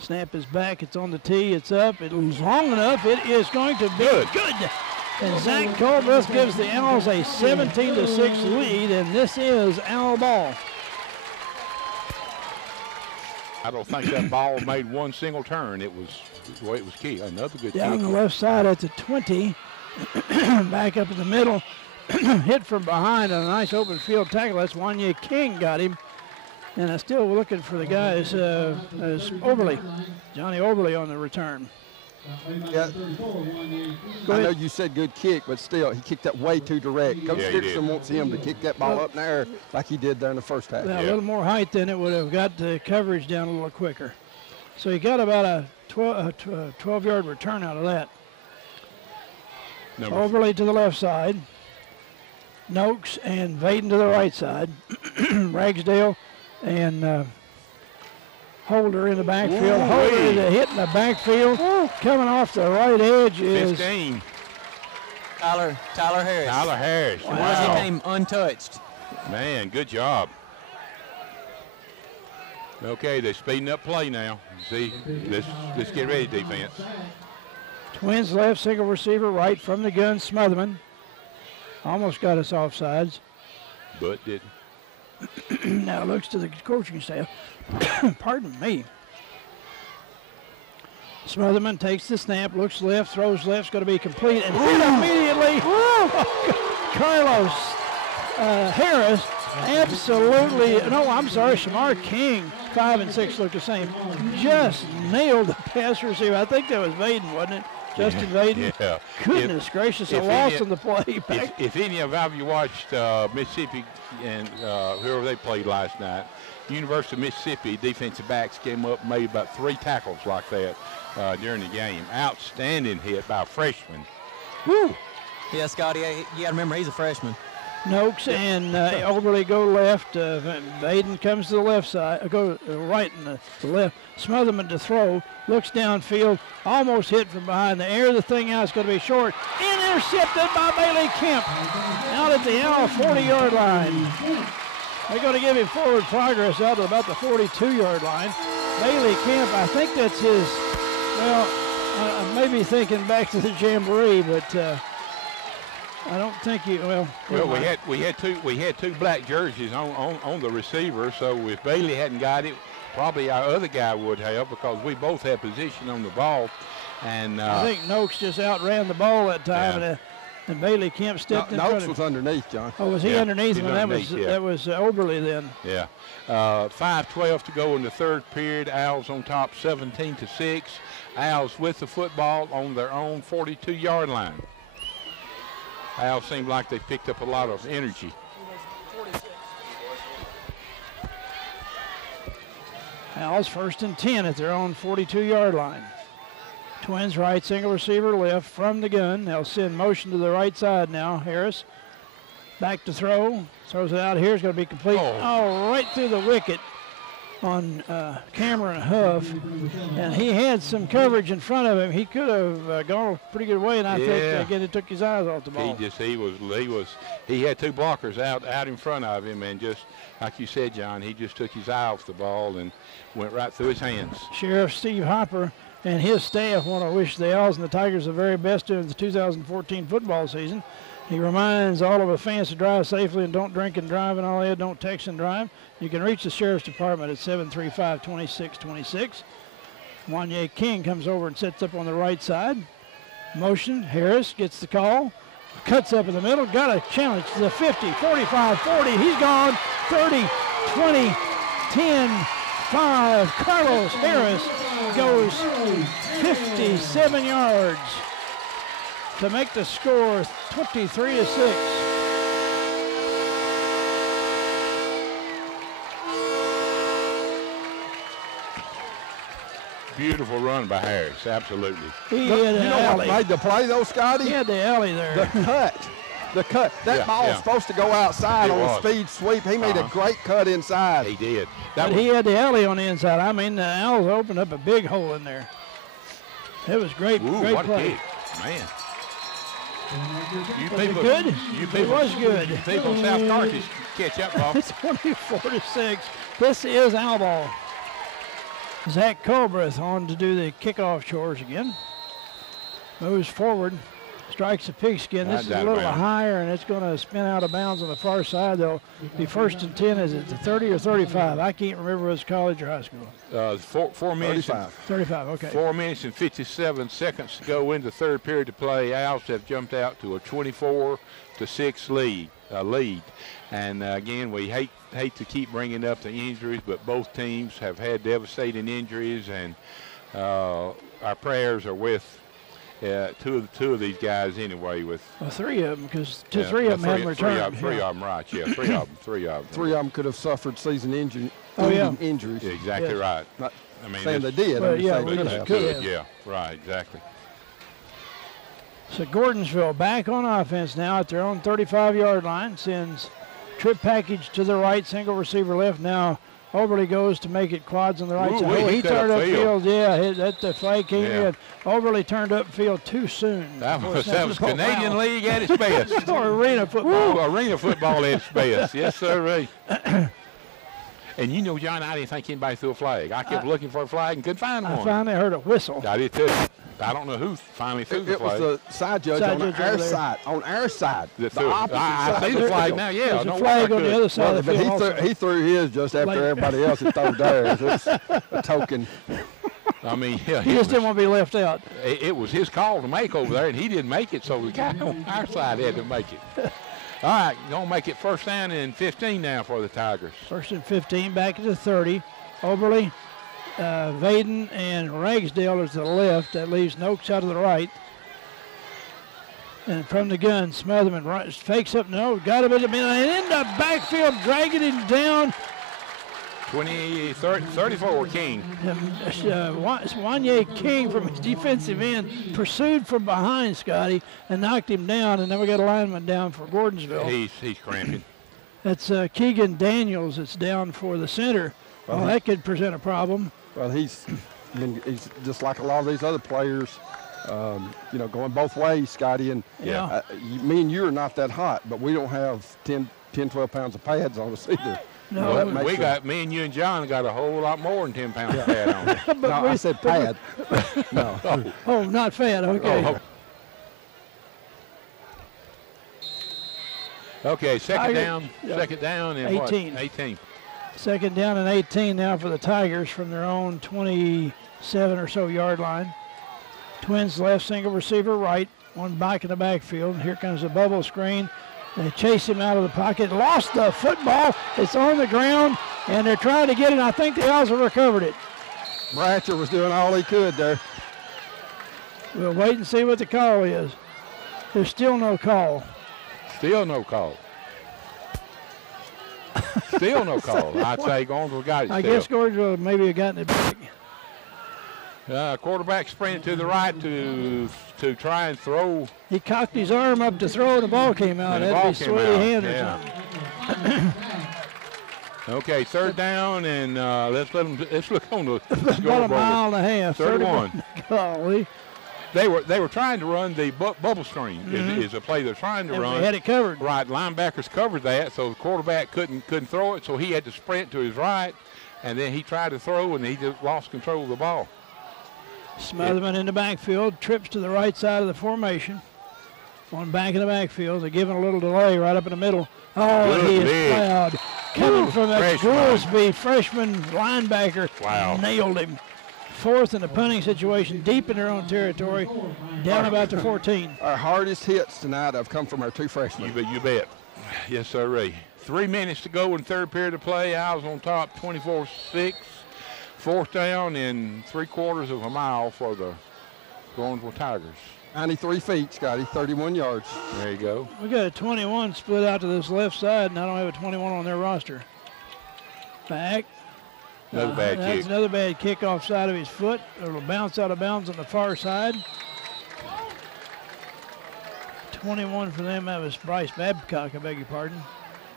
Snap is back. It's on the tee. It's up. It was long enough. It is going to be good. And Zach Culbreth gives the Owls a 17-6 lead, and this is Owl ball. I don't think that ball made one single turn. It was the way it was kicked. Another good kick. Down the left side at the 20. Back up in the middle. hit from behind on a nice open field tackle. That's Wanye King got him. And I'm still looking for the guy as Overly, Johnny Overly on the return. Yeah. I know you said good kick, but still, he kicked that way too direct. Coach Dixon wants him to kick that ball up in the air like he did there in the first half. A little more height, then it would have got the coverage down a little quicker. So he got about a 12-yard return out of that. Overly to the left side. Noakes and Vaden to the right side. Ragsdale and Holder in the backfield. Holder is a hit in the backfield. Coming off the right edge is 15. Tyler Harris. Tyler Harris. Wow. He came untouched. Man, good job. Okay, they're speeding up play now. See, let's get ready, defense. Twins left, single receiver right from the gun, Smotherman. Almost got us offsides. But didn't. Now looks to the coaching staff. Pardon me. Smotherman takes the snap, looks left, throws left's going to be complete, and hit immediately. Carlos Harris, absolutely, no, I'm sorry, Shamar King, 5 and 6 look the same. Just nailed the pass receiver. I think that was Vaden, wasn't it? Justin Vaden. Yeah. Goodness gracious, a loss on the play. If any of you watched Mississippi and whoever they played last night, University of Mississippi defensive backs came up and made about 3 tackles like that during the game. Outstanding hit by a freshman. Woo! Yeah, Scotty, you got to remember he's a freshman. Noakes and Overly go left. Vaden comes to the left side, go right and the left. Smotherman to throw, looks downfield, almost hit from behind the air. The thing out is going to be short. Intercepted by Bailey Kemp out at the 40-yard line. They're going to give him forward progress out to about the 42-yard line. Bailey Kemp, I think that's his, well, I may be thinking back to the Jamboree, but I don't think he, well, we had two black jerseys on the receiver, so if Bailey hadn't got it, probably our other guy would have, because we both had position on the ball. And I think Noakes just outran the ball that time, and Bailey Kemp stepped in front of him. Noakes was underneath, John. Oh, was he underneath him? That was Oberly then. Yeah. 5:12 to go in the third period. Owls on top 17-6. Owls with the football on their own 42-yard line. Owls seem like they picked up a lot of energy. Owls 1st and 10 at their own 42-yard line. Twins right, single receiver left from the gun. They'll send motion to the right side now. Harris back to throw. Throws it out here. It's going to be complete. Oh, right through the wicket on Cameron Huff. And he had some coverage in front of him. He could have gone a pretty good way, and I think again it took his eyes off the ball. He had 2 blockers out in front of him, and just like you said, John, he just took his eye off the ball and went right through his hands. Sheriff Steve Hopper and his staff want to wish the Owls and the Tigers the very best during the 2014 football season. He reminds all of the fans to drive safely and don't drink and drive and all that. Don't text and drive. You can reach the Sheriff's Department at 735-2626. Wanye King comes over and sets up on the right side. Motion. Harris gets the call. Cuts up in the middle. Got a challenge to the 50, 45, 40. He's gone. 30, 20, 10, 5. Carlos Harris goes 57 yards to make the score 23-6. Beautiful run by Harris, absolutely. He had an alley. What made the play though, Scotty? He had the alley there. The cut. That ball was supposed to go outside on a speed sweep. He made a great cut inside. He did. But he had the alley on the inside. I mean, the Owls opened up a big hole in there. It was great, great what play. A kick. Man. Good? It was good. People in South Carthage catch up, Bob. It's 24-6. This is Owl ball. Zach Colbreth on to do the kickoff chores again. Moves forward. strikes the pigskin. This is a little higher, and it's going to spin out of bounds on the far side. They'll be 1st and 10. Is it the 30 or 35? I can't remember whether it's college or high school. 4 minutes. 35, okay. 4 minutes and 57 seconds to go into the third period to play. Owls have jumped out to a 24-6 lead. And again, we hate to keep bringing up the injuries, but both teams have had devastating injuries, and our prayers are with two of these guys anyway. With 3 of them, because 3 of them haven't returned. Three of them, right? Yeah, three of them. 3 of them could have suffered season injuries. Yeah, exactly right. Not saying they did. Well, yeah, right, exactly. So Gordonsville back on offense now at their own 35-yard line, sends trip package to the right, single receiver left. Now Overly goes to make it quads on the right side. He turned upfield. Yeah, the flag came in. Overly turned upfield too soon. That was Canadian League at its best. Or arena football. Arena football at its best. Yes, sir. And you know, John, I didn't think anybody threw a flag. I kept looking for a flag and couldn't find one. I finally heard a whistle. I did too. I don't know who finally threw the flag. It was the side judge on our side. On our side. The opposite side. I see the flag now, yeah. There's a flag on the other side of the field. But he threw his just after everybody else had thrown theirs. It's a token. I mean, yeah, he just didn't want to be left out. It was his call to make over there, and he didn't make it, so the guy on our side had to make it. All right, going to make it 1st down and 15 now for the Tigers. 1st and 15, back at the 30. Overly, Vaden, and Ragsdale is to the left. That leaves Noakes out to the right. And from the gun, Smotherman fakes up. No, got him in the middle. And in the backfield, dragging him down. 34 King. Wanye King from his defensive end pursued from behind Scotty and knocked him down, and then we got a lineman down for Gordonsville. He's cramping. That's Keegan Daniels that's down for the center. Well, that could present a problem. Well, he's just like a lot of these other players, going both ways, Scotty. And me and you are not that hot, but we don't have 10, 12 pounds of pads on us either. No, me and you and John got a whole lot more than 10 pounds of pad on. No, I said pad. No. Oh, not fat. Okay. Okay, second down and 18. What? 18. Second down and 18 now for the Tigers from their own 27 or so yard line. Twins left, single receiver right, one back in the backfield. Here comes the bubble screen. They chase him out of the pocket. Lost the football. It's on the ground, and they're trying to get it. I think the Owls have recovered it. Bratcher was doing all he could there. We'll wait and see what the call is. There's still no call. Still no call. Still no call. I'd say Gordonsville got it. I guess Gordonsville maybe have gotten it back. Quarterback sprinted to the right to try and throw. He cocked his arm up to throw, and the ball came out. That'd be sweaty hand or something. Okay, 3rd down, and let's look on the scoreboard. About a mile and a half. 31. Golly. They were trying to run the bubble screen. Is a play they're trying to run. They had it covered. Right, linebackers covered that, so the quarterback couldn't throw it, so he had to sprint to his right, and then he tried to throw, and he just lost control of the ball. Smotherman in the backfield, trips to the right side of the formation. One back in the backfield. They're giving a little delay right up in the middle. Oh, he is proud. Coming from that Goolsby freshman linebacker. Wow. Nailed him. 4th in the punting situation, deep in their own territory, down about to 14. Our hardest hits tonight have come from our 2 freshmen. You bet. Yes, sir, Ray. 3 minutes to go in 3rd period of play. Owls on top, 24-6. 4th down and 3/4 of a mile for the Gordonsville Tigers. 93 feet, Scotty, 31 yards. There you go. We got a 21 split out to this left side, and I don't have a 21 on their roster. Back. Another bad kick. That's another bad kick off side of his foot. It'll bounce out of bounds on the far side. 21 for them. That was Bryce Babcock, I beg your pardon.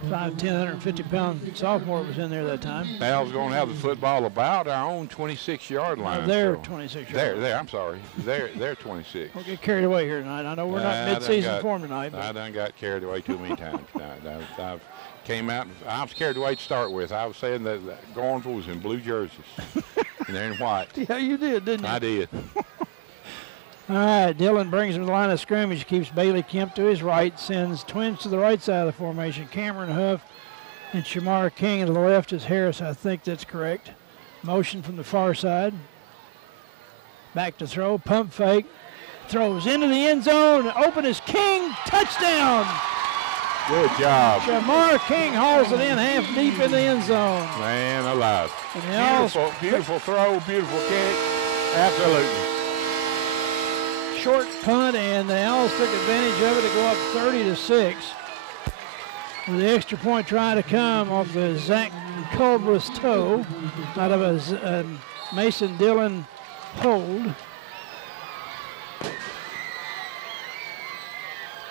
5'10", 150-pound sophomore was in there that time. Owls going to have the football about our own 26-yard line. They're 26 yards. I'm sorry. They're 26. Don't get carried away here tonight. I know we're not mid-season form tonight. I done got carried away too many times tonight. I've came out, and I was carried away to start with. I was saying that Gordonsville was in blue jerseys, and they're in white. Yeah, you did, didn't you? I did. All right, Dillon brings him to the line of scrimmage, keeps Bailey Kemp to his right, sends Twins to the right side of the formation. Cameron Huff and Shamar King to the left is Harris. I think that's correct. Motion from the far side. Back to throw, pump fake. Throws into the end zone. Open is King. Touchdown. Good job. Shamar King hauls it in half deep in the end zone. Man alive. And beautiful throw, beautiful kick. Absolutely. Short punt, and the Owls took advantage of it to go up 30-6. With the extra point trying to come off the Zach Culberth's toe out of a Mason Dillon hold.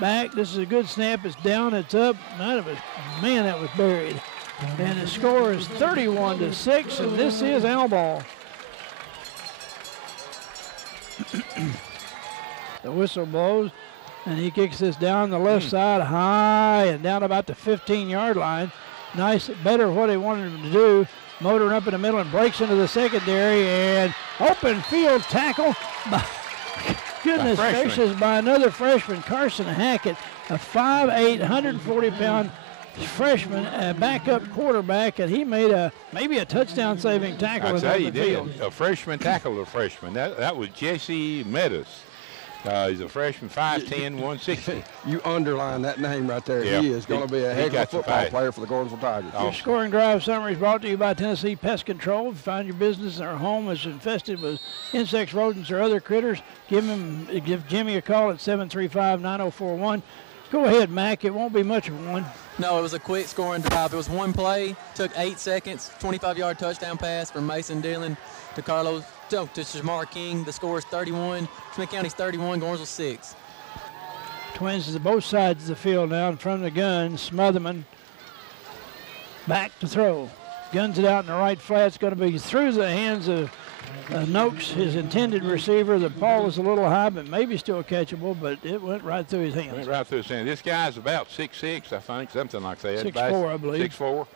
Back, this is a good snap. It's down, it's up. Man, that was buried. And the score is 31-6, and this is Owl ball. The whistle blows, and he kicks this down the left side high and down about the 15-yard line. Nice, better what he wanted him to do. Motoring up in the middle and breaks into the secondary, and open field tackle by, goodness gracious, by another freshman, Carson Hackett, a 5'8", 140-pound freshman, a backup quarterback, and he made maybe a touchdown-saving tackle. I'd say he did. A freshman tackled a freshman. That was Jesse Meadows. He's a freshman, 5'10", 160. You underline that name right there. Yeah. He is going to be a heck of a football player for the Gordonsville Tigers. Your scoring drive summary is brought to you by Tennessee Pest Control. If you find your business or home is infested with insects, rodents, or other critters, give Jimmy a call at 735-9041. Go ahead, Mac. It won't be much of one. No, it was a quick scoring drive. It was one play, took 8 seconds, 25-yard touchdown pass from Mason Dillon to Shamar King. The score is 31. Smith County's 31, Gordonsville 6. Twins to both sides of the field now from the gun. Smotherman back to throw. Guns it out in the right flat. It's going to be through the hands of Noakes, his intended receiver. The ball was a little high, but maybe still catchable, but it went right through his hands. Went right through his hands. This guy's about 6'6", I think, something like that. 6'4", I believe. 6'4".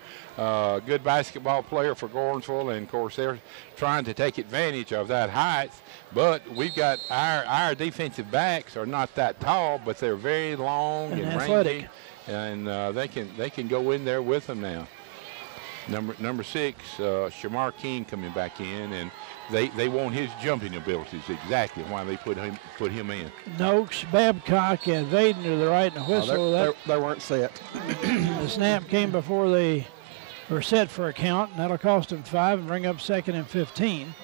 Good basketball player for Gordonsville, and, of course, they're trying to take advantage of that height. But we've got our defensive backs are not that tall, but they're very long and athletic. Rangy, and they can go in there with them now. Number 6, Shamar King coming back in, and they want his jumping abilities. Exactly why they put him in. Noakes, Babcock, and Vaden to the right, and the whistle. They weren't set. The snap came before they were set for a count, and that'll cost them 5 and bring up 2nd and 15.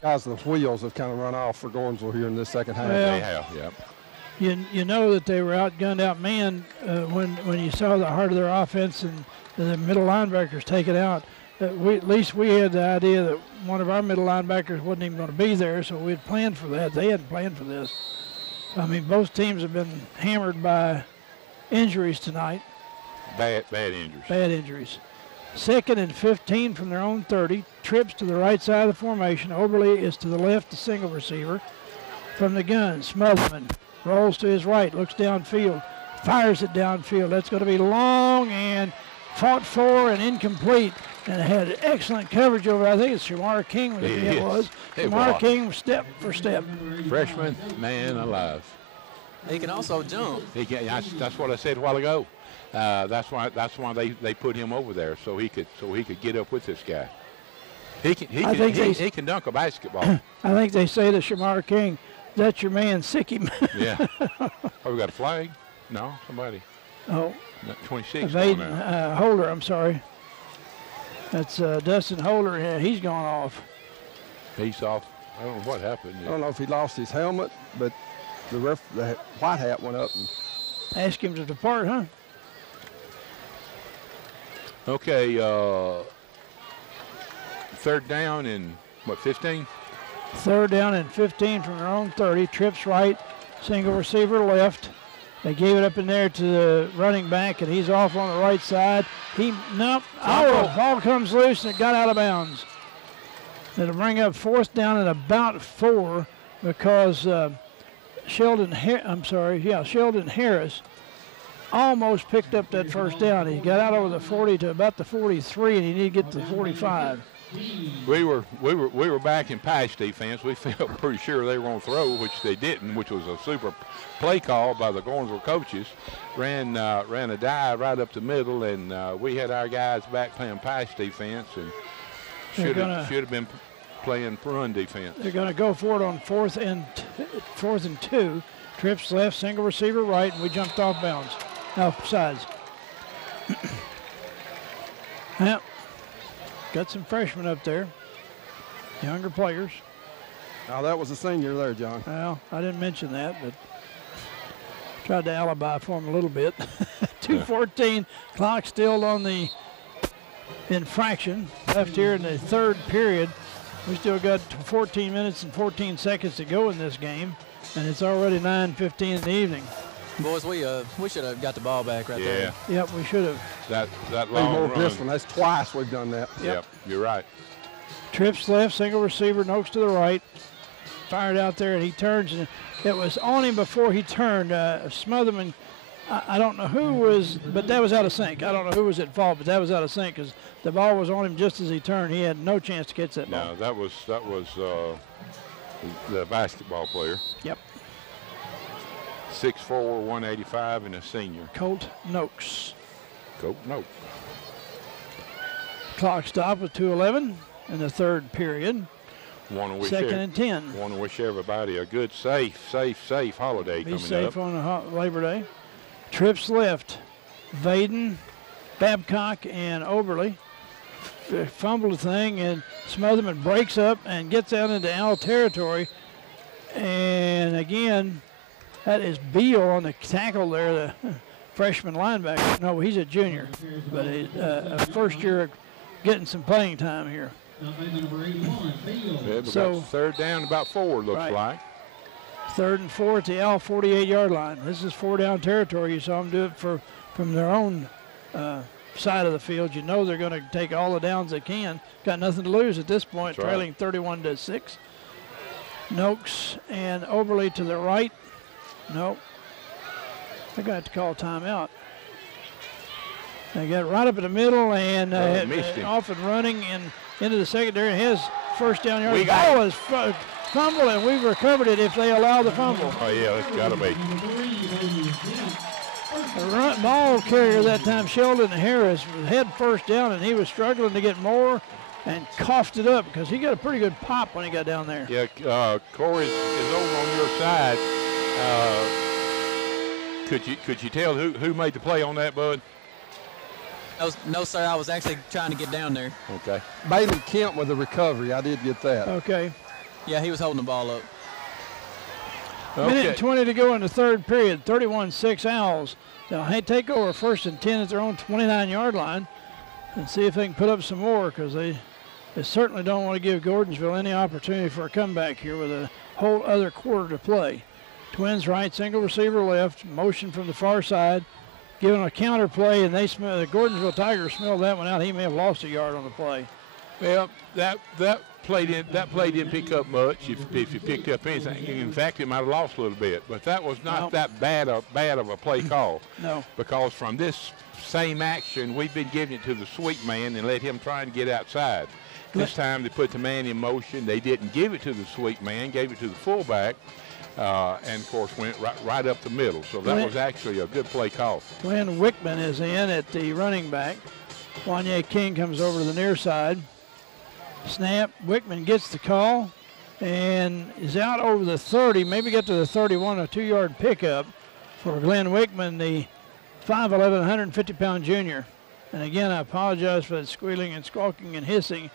Guys, the wheels have kind of run off for Gordonsville here in this second half. Well, they have, yep. You know that they were outgunned, outmanned when you saw the heart of their offense and the middle linebackers take it out. At least we had the idea that one of our middle linebackers wasn't even going to be there, so we had planned for that. They hadn't planned for this. I mean, both teams have been hammered by injuries tonight. Bad injuries. Bad injuries. 2nd and 15 from their own 30. Trips to the right side of the formation. Oberle is to the left, the single receiver. From the gun, Smotherman rolls to his right, looks downfield, fires it downfield. That's going to be long and fought for and incomplete. And had excellent coverage over, I think it's Shamar King, it was. Shamar King step for step. Freshman, man alive. He can also jump. He can. That's what I said a while ago. That's why they put him over there so he could get up with this guy. He can dunk a basketball. I think they say to Shamar King, "That's your man, sick him." Yeah. Oh, we got a flag? No, somebody. Oh. 26. Holder, I'm sorry. That's Dustin Holder. Yeah, he's gone off. He's off. I don't know what happened. I don't know if he lost his helmet, but the white hat went up. And ask him to depart, huh? Okay. 3rd down and, 15? 3rd down and 15 from their own 30. Trips right, single receiver left. They gave it up in there to the running back, and he's off on the right side. Ball comes loose, and it got out of bounds. It'll bring up 4th down and about 4 because Sheldon Harris almost picked up that 1st down. He got out over the 40 to about the 43, and he needed to get to the 45. we were back in pass defense. We felt pretty sure they were going to throw, which they didn't, which was a super play call by the Gordonsville coaches. Ran a dive right up the middle, and we had our guys back playing pass defense, and should have been playing run defense. They're going to go for it on fourth and 2. Trips left, single receiver right, and we jumped off bounds, off sides. Yep. Got some freshmen up there, younger players. Oh, that was a senior there, John. Well, I didn't mention that, but tried to alibi for him a little bit. 2:14, clock still on the infraction. Left here in the third period. We still got 14 minutes and 14 seconds to go in this game, and it's already 9:15 in the evening. Boys, we should have got the ball back right there. Yep, we should have. That long run. This one, that's twice we've done that. Yep, you're right. Trips left, single receiver, Noakes to the right. Fired out there, and he turns, and it was on him before he turned. Smotherman, I don't know who was, but that was out of sync. I don't know who was at fault, but that was out of sync because the ball was on him just as he turned. He had no chance to catch that ball. No, that was the basketball player. Yep. 6'4", 185, and a senior. Colt Noakes. Colt Noakes. Clock stop with 2:11 in the third period. Second and 10. Want to wish everybody a good, safe holiday coming up. Be safe on Labor Day. Trips left. Vaden, Babcock, and Oberly fumble the thing, and Smotherman breaks up and gets out into Owl territory. And again, that is Beal on the tackle there, the freshman linebacker. No, he's a junior, but a first year getting some playing time here. So third down, about 4, looks like. 3rd and 4 at the Owl 48-yard line. This is 4-down territory. You saw them do it from their own side of the field. You know they're going to take all the downs they can. Got nothing to lose at this point, trailing 31-6. Noakes and Oberly to the right. Nope. They're going to have to call timeout. They got right up in the middle and off and running and into the secondary. His first down yard. The ball is fumbled, and we've recovered it if they allow the fumble. Oh, yeah, it's got to be. The ball carrier that time, Sheldon Harris, had first down, and he was struggling to get more and coughed it up because he got a pretty good pop when he got down there. Yeah, Corey is over on your side. Could you tell who made the play on that, Bud? No, sir. I was actually trying to get down there. Okay. Bailey Kemp with the recovery. I did get that. Okay. Yeah, he was holding the ball up. Minute and 20 to go in the third period. 31-6 Owls. They'll take over 1st and 10 at their own 29-yard line and see if they can put up some more because they certainly don't want to give Gordonsville any opportunity for a comeback here with a whole other quarter to play. Twins right, single receiver left, motion from the far side, giving a counter play, and the Gordonsville Tigers smelled that one out. He may have lost a yard on the play. Well, that play didn't pick up much. If you picked up anything, in fact, it might have lost a little bit. But that was not that bad of a play call. No. Because from this same action, we've been giving it to the sweep man and let him try and get outside. This time they put the man in motion. They didn't give it to the sweep man, gave it to the fullback. And, of course, went right up the middle. So that was actually a good play call. Glenn Wickman is in at the running back. Wanye King comes over to the near side. Snap. Wickman gets the call and is out over the 30, maybe get to the 31, a 2-yard pickup for Glenn Wickman, the 5'11", 150-pound junior. And, again, I apologize for that squealing and squawking and hissing.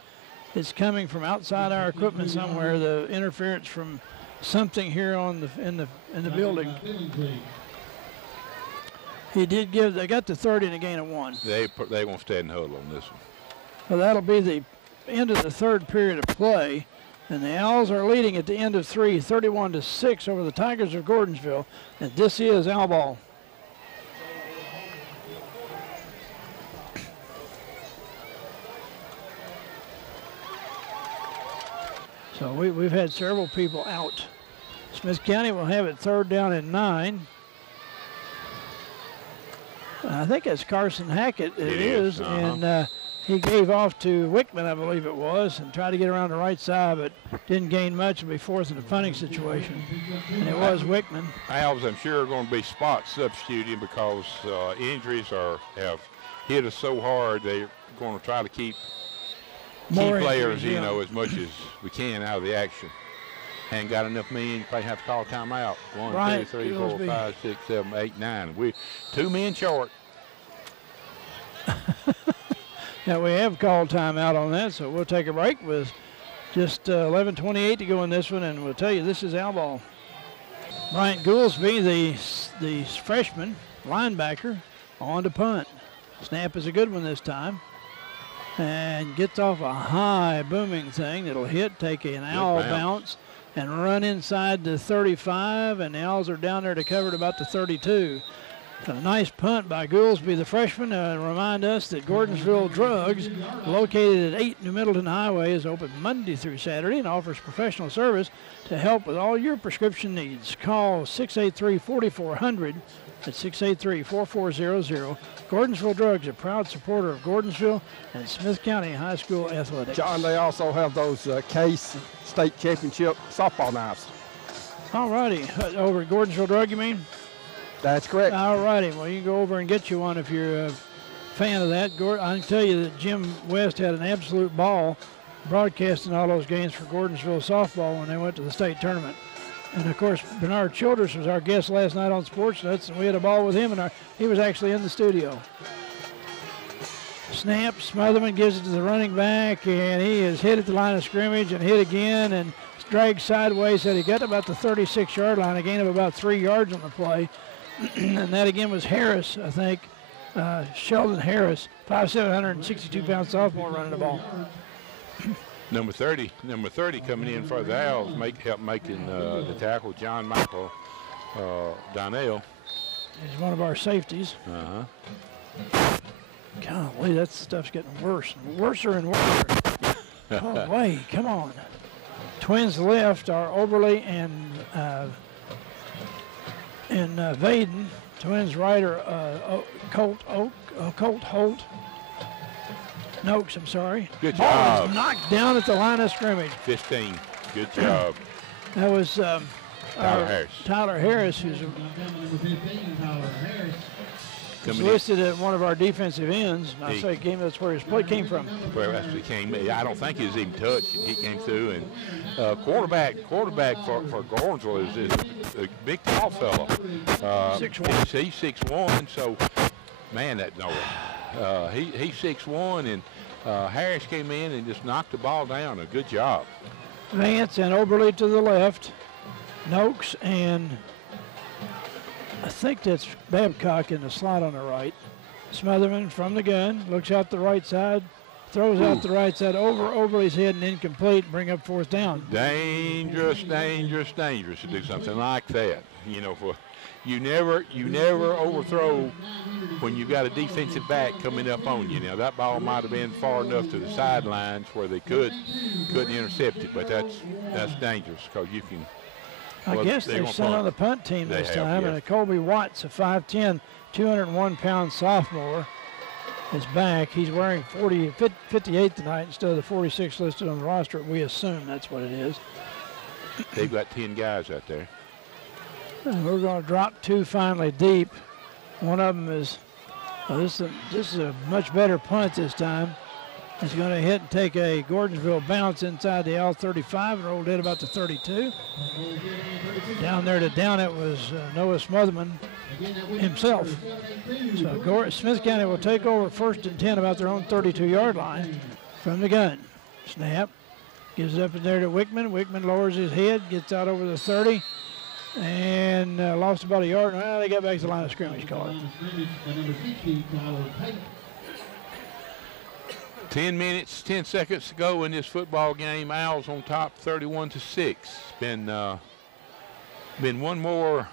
It's coming from outside our equipment somewhere, the interference from something here in the building. They got to 30 and a gain of 1. They won't stand and huddle on this one. Well, that'll be the end of the third period of play, and the Owls are leading at the end of 3, 31-6 over the Tigers of Gordonsville, and this is Owl ball. So we've had several people out. Smith County will have it 3rd down and 9. I think that's Carson Hackett. It is. And he gave off to Wickman, I believe it was, and tried to get around the right side, but didn't gain much. It'll be fourth in a punting situation, and it was Wickman. Owls, I'm sure, are going to be spot substituting because injuries have hit us so hard. They're going to try to keep key players, you know, as much as we can out of the action. Ain't got enough men, you probably have to call a timeout. 1, 2, 3, 4, 5, 6, 7, 8, 9. We're 2 men short. Now we have called timeout on that, so we'll take a break with just 11:28 to go in this one, and we'll tell you this is Owl ball. Bryant Goolsby, the freshman linebacker, on to punt. Snap is a good one this time, and gets off a high booming thing that'll hit, take an Owl bounce, and run inside the 35, and the Owls are down there to cover at about the 32. A nice punt by Goolsby, the freshman. Remind us that Gordonsville Drugs, located at 8 New Middleton Highway, is open Monday through Saturday and offers professional service to help with all your prescription needs. Call 683-4400 at 683-4400. Gordonsville Drugs, a proud supporter of Gordonsville and Smith County High School athletics. John, they also have those Case State Championship softball knives. All righty. Over at Gordonsville Drug, you mean? That's correct. All righty. Well, you can go over and get you one if you're a fan of that. I can tell you that Jim West had an absolute ball broadcasting all those games for Gordonsville softball when they went to the state tournament. And, of course, Bernard Childress was our guest last night on Sports Nuts, and we had a ball with him, and he was actually in the studio. Snap, Smotherman gives it to the running back, and he is hit at the line of scrimmage and hit again and dragged sideways. Said he got about the 36-yard line, a gain of about 3 yards on the play. And that again was Harris, I think. Sheldon Harris, 5'7", 162-pound sophomore running the ball. Number 30 coming in for the Owls, help making the tackle, John Michael Donnell. He's one of our safeties. Golly, that stuff's getting worse and worser and worse. Oh, wait, come on. Twins left are Oberly and Vaden. Twins right are Colt Holt. Noakes, I'm sorry. Good job. Ball was knocked down at the line of scrimmage. 15. Good job. That was Tyler Harris, who's listed at one of our defensive ends. And I say that's where his play came from. Where actually came. I don't think he was even touched. He came through, and quarterback for Gordonsville is a big tall fellow. 6'1". He's 6'1", so man, that Noah. He's 6'1", and Harris came in and just knocked the ball down. A good job. Vance and Oberly to the left. Noakes and I think that's Babcock in the slot on the right. Smotherman from the gun, looks out the right side, throws out the right side over Oberly's head and incomplete, bring up fourth down. Dangerous to do something like that. You know, you never overthrow when you've got a defensive back coming up on you. Now that ball might have been far enough to the sidelines where they couldn't intercept it, but that's dangerous because you can. I guess they're sent on the punt team this time, and Colby Watts, a 5'10", 201-pound sophomore, is back. He's wearing 58 tonight instead of the 46 listed on the roster. We assume that's what it is. They've got 10 guys out there. And we're going to drop 2 finally deep. One of them is, this is a much better punt this time. It's going to hit and take a Gordonsville bounce inside the L35 and rolled in about the 32. Down there to down it was Noah Smotherman himself. So Smith County will take over 1st and 10 about their own 32-yard line from the gun. Snap. Gives it up in there to Wickman. Wickman lowers his head, gets out over the 30, and lost about a yard. Well, they got back to the line of scrimmage, call it. 10 minutes, 10 seconds to go in this football game. Owls on top, 31-6. Been one more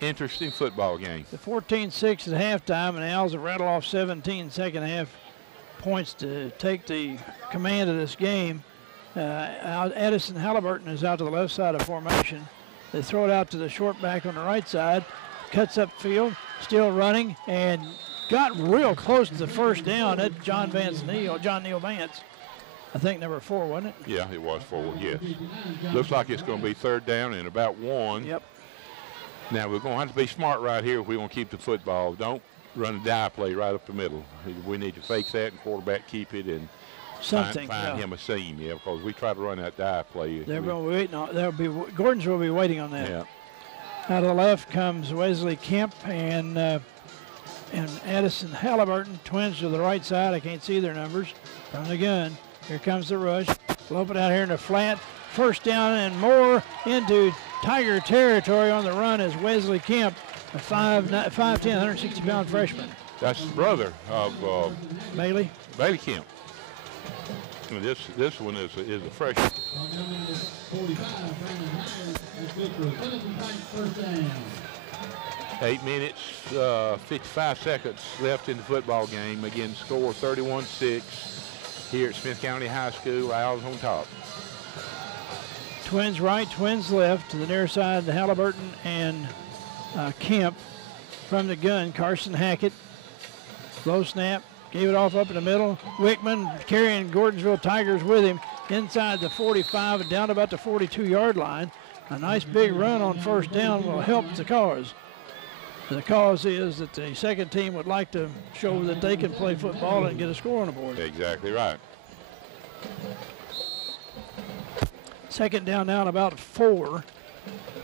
interesting football game. The 14-6 at halftime, and the Owls have rattled off 17 second half points to take the command of this game. Addison Halliburton is out to the left side of formation. They throw it out to the short back on the right side. Cuts up field, still running, and got real close to the first down. That's John Neal Vance. I think number 4, wasn't it? Yeah, it was 4, yes. Looks like it's going to be 3rd down and about 1. Yep. Now, we're going to have to be smart right here if we want to keep the football. Don't run a dive play right up the middle. We need to fake that and quarterback keep it and find him a seam, because we try to run that dive play. They're going to be waiting on, Gordonsville will be waiting on that. Yeah. Out of the left comes Wesley Kemp and Addison Halliburton. Twins to the right side. I can't see their numbers. From the gun. Here comes the rush. Lope it out here in the flat. First down and more into Tiger territory on the run is Wesley Kemp, a 5'10", 160-pound freshman. That's the brother of Bailey Kemp. And this one is a freshman. 8 minutes, 55 seconds left in the football game. Again, score 31-6 here at Smith County High School. Owls on top. Twins right, Twins left to the near side. Halliburton and Kemp from the gun. Carson Hackett, low snap, gave it off up in the middle. Wickman carrying Gordonsville Tigers with him inside the 45 and down about the 42-yard line. A nice big run on first down will help the cause. The cause is that the second team would like to show that they can play football and get a score on the board. Exactly right. Second down now at about 4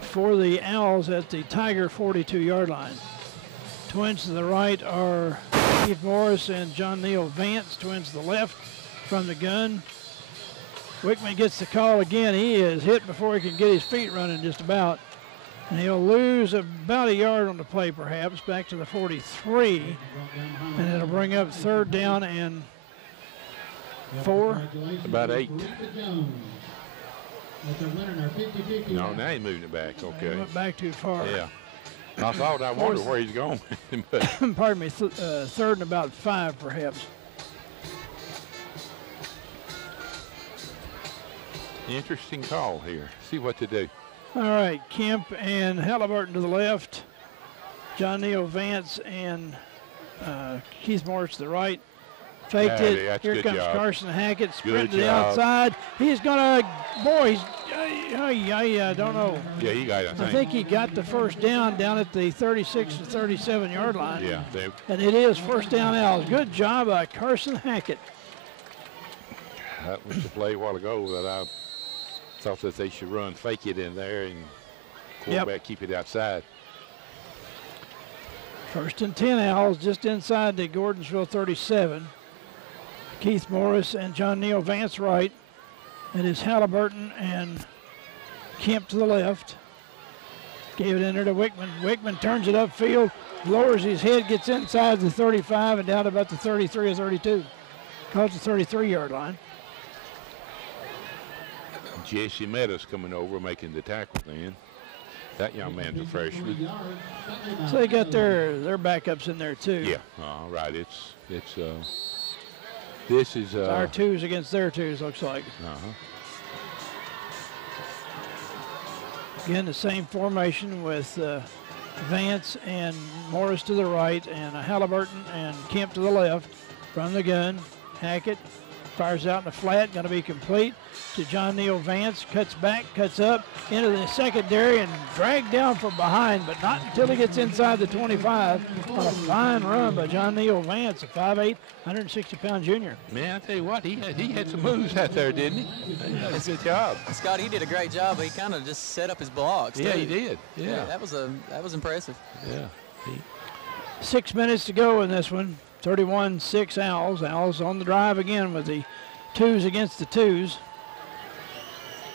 for the Owls at the Tiger 42-yard line. Twins to the right are Keith Morris and John Neal Vance. Twins to the left from the gun. Wickman gets the call again. He is hit before he can get his feet running just about. And he'll lose about a yard on the play perhaps, back to the 43. And it'll bring up 3rd down and 4. About 8. No, now he's moving it back. Okay. He went back too far. Yeah. I thought I wondered where he's going. Pardon me, 3rd and about 5 perhaps. Interesting call here. See what to do. All right, Kemp and Halliburton to the left. John Neal Vance and Keith Morris to the right. Faked it. Here comes Carson Hackett, sprint to the outside. He's gonna, boy, I don't know. Yeah, he got it. I think he got the first down at the 36 to 37-yard line. Yeah. And it is first down Owls. Good job by Carson Hackett. That was the play a while ago that I thought that they should run, fake it in there, and quarterback keep it outside. 1st and 10 Owls just inside the Gordonsville 37. Keith Morris and John Neal Vance right. It is Halliburton and Kemp to the left. Gave it in there to Wickman. Wickman turns it upfield, lowers his head, gets inside the 35 and down about the 33 or 32. Calls the 33-yard line. Jesse Meadows coming over, making the tackle then. That young man's a freshman. So they got their backups in there too. Yeah, all right. This is our 2s against their 2s, looks like. Again, the same formation with Vance and Morris to the right, and Halliburton and Kemp to the left. From the gun, Hackett fires out in the flat, going to be complete to John Neal Vance. Cuts back, cuts up into the secondary and dragged down from behind, but not until he gets inside the 25 on a fine run by John Neal Vance, a 5'8", 160-pound junior. Man, I tell you what, he had some moves out there, didn't he? That's a good job. Scott, he did a great job. He kind of just set up his blocks. Yeah, too. he did. Yeah. That was impressive. Yeah. 6 minutes to go in this one. 31-6 Owls. Owls on the drive again with the 2s against the 2s.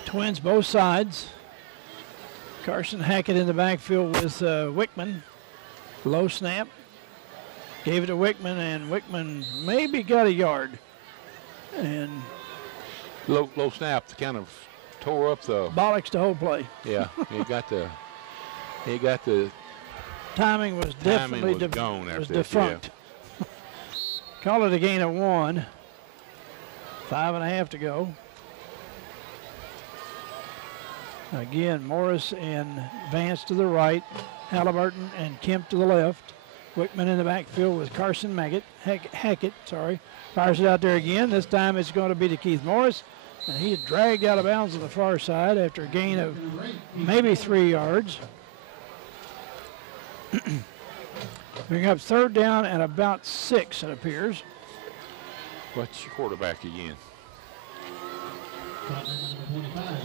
Twins both sides. Carson Hackett in the backfield with Wickman. Low snap. Gave it to Wickman, and Wickman maybe got a yard. And low snap kind of tore up the bollocks the whole play. Yeah, he got the timing was definitely defunct. Yeah. Call it a gain of 1. 5.5 to go. Again, Morris and Vance to the right, Halliburton and Kemp to the left. Wickman in the backfield with Carson Hackett, sorry. Fires it out there again. This time it's going to be to Keith Morris. And he is dragged out of bounds on the far side after a gain of maybe 3 yards. Bring up 3rd down and about 6, it appears. What's your quarterback again?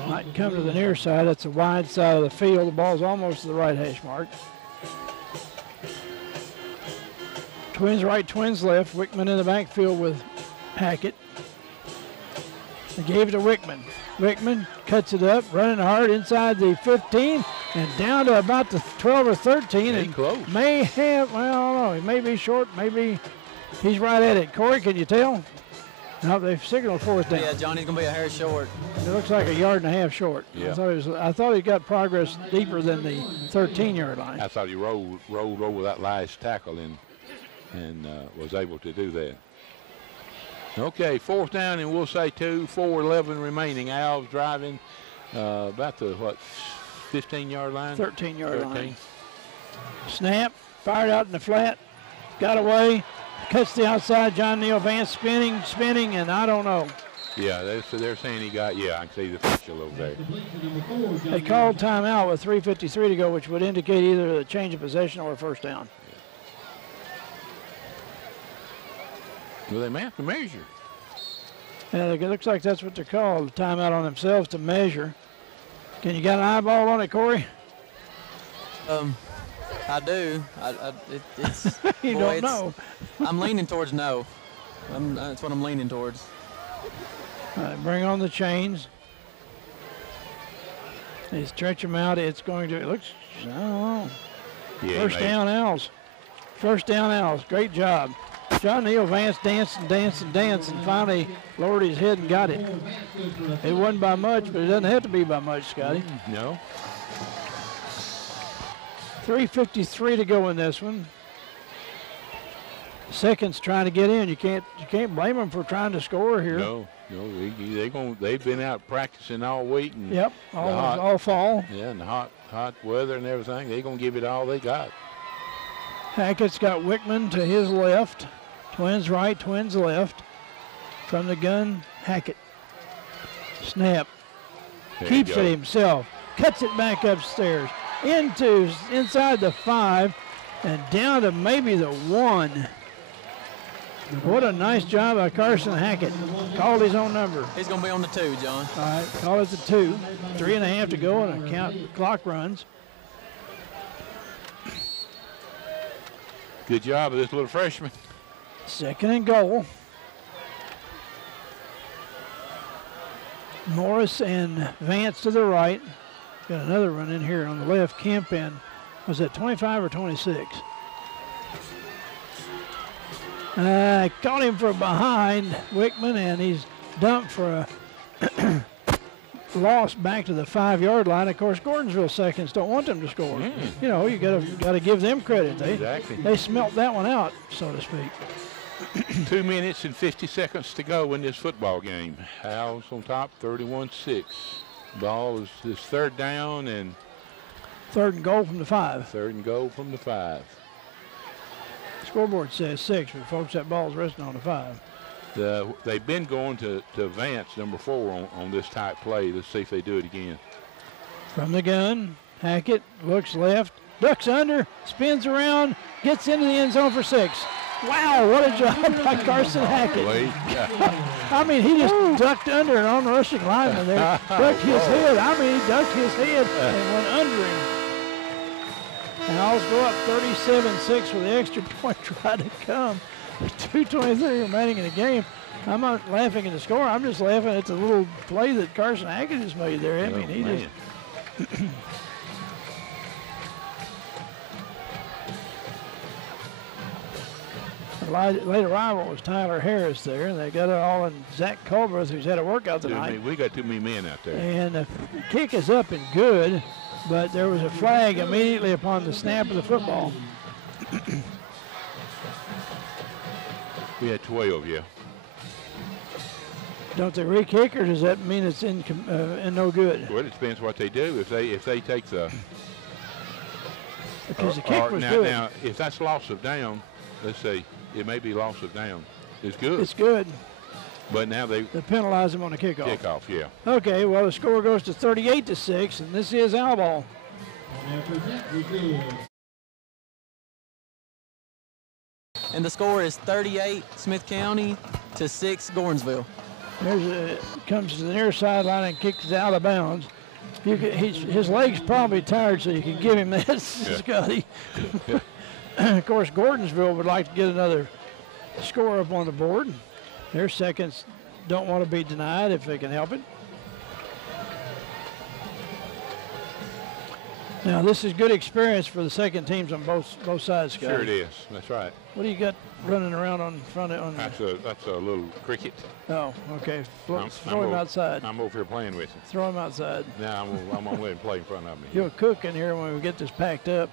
Might come to the near side. That's the wide side of the field. The ball's almost to the right hash mark. Twins right, twins left. Wickman in the backfield with Hackett. They gave it to Wickman. Wickman cuts it up, running hard inside the 15 and down to about the 12 or 13. And close. May have, well, I don't know. He may be short, maybe he's right at it. Corey, can you tell? No, they've signaled 4th down. Yeah, Johnny's gonna be a hair short. It looks like 1.5 yards short. Yeah. I thought he got progress deeper than the 13-yard line. I thought he rolled over that last tackle and was able to do that. Okay, 4th down, and we'll say 2, 4:11 remaining. Al's driving about the, 15-yard line? 13-yard line. Snap, fired out in the flat, got away, cuts the outside. John Neal Vance spinning, and I don't know. Yeah, they're saying he got, I can see the official over there. They called timeout with 3:53 to go, which would indicate either a change of possession or a 1st down. Well, they may have to measure. Yeah, it looks like that's what they're called, timeout on themselves to measure. Can you got an eyeball on it, Corey? I do. It's you don't know. I'm leaning towards no. That's what I'm leaning towards. All right, bring on the chains. They stretch them out. It's going to, it looks, I don't know. Yeah, 1st down, Owls. 1st down, Owls. Great job. John Neal Vance danced and finally lowered his head and got it. It wasn't by much, but it doesn't have to be by much, Scotty. No. 3:53 to go in this one. Seconds trying to get in. You can't blame them for trying to score here. No, they've been out practicing all week. And yep, all fall. Yeah, and the hot weather and everything. They're gonna give it all they got. Hackett's got Wickman to his left. Twins right, twins left. From the gun, Hackett. Snap. Keeps it himself. Cuts it back upstairs. Inside the 5 and down to maybe the 1. What a nice job by Carson Hackett. Called his own number. He's going to be on the 2, John. All right, call it the 2. 3.5 to go and a clock runs. Good job of this little freshman. 2nd and goal. Morris and Vance to the right. Got another run in here on the left. Kemp in. Was that 25 or 26? Caught him from behind, Wickman, and he's dumped for a loss back to the 5-yard line. Of course, Gordonsville seconds don't want them to score. You know, you got to give them credit. They smelt that one out, so to speak. 2 minutes and 50 seconds to go in this football game. Owls on top, 31-6. Ball is this 3rd down and 3rd and goal from the 5. 3rd and goal from the 5. Scoreboard says 6, but folks, that ball's resting on the 5. They've been going to Vance, number 4, on this type play. Let's see if they do it again. From the gun, Hackett looks left, ducks under, spins around, gets into the end zone for 6. Wow, what a job by Carson Hackett. I mean, he just ducked under an on-rushing lineman there, ducked his head. I mean, he ducked his head and went under him. And Owls go up 37-6 with the extra point trying to come. There's 2:23 remaining in the game. I'm not laughing at the score. I'm just laughing at the little play that Carson Hackett just made there. I mean, he just... Late arrival was Tyler Harris there, and they got it all in Zach Culberth, who's had a workout tonight. We got too many men out there. And the kick is up and good, but there was a flag immediately upon the snap of the football. We had 12, yeah. Don't they re-kick, or does that mean it's in no good? Well, it depends what they do. If they take the because the kick was good. Now, if that's loss of down, let's say it may be loss of down. It's good. It's good. But now they penalize him on the kickoff. Kickoff, yeah. Okay, well, the score goes to 38-6, and this is our ball. And the score is 38 Smith County to 6 Gordonsville. Comes to the near sideline and kicks it out of bounds. His leg's probably tired, so you can give him that, Scotty. Yeah. Of course, Gordonsville would like to get another score up on the board. Their seconds don't want to be denied if they can help it. Now, this is good experience for the second teams on both sides, Scotty. Sure it is. That's right. What do you got running around on front of? That's a little cricket. Oh, okay. Throw him outside. I'm over here playing with him. Throw him outside. No, I'm gonna let him play in front of me. He'll cook in here when we get this packed up.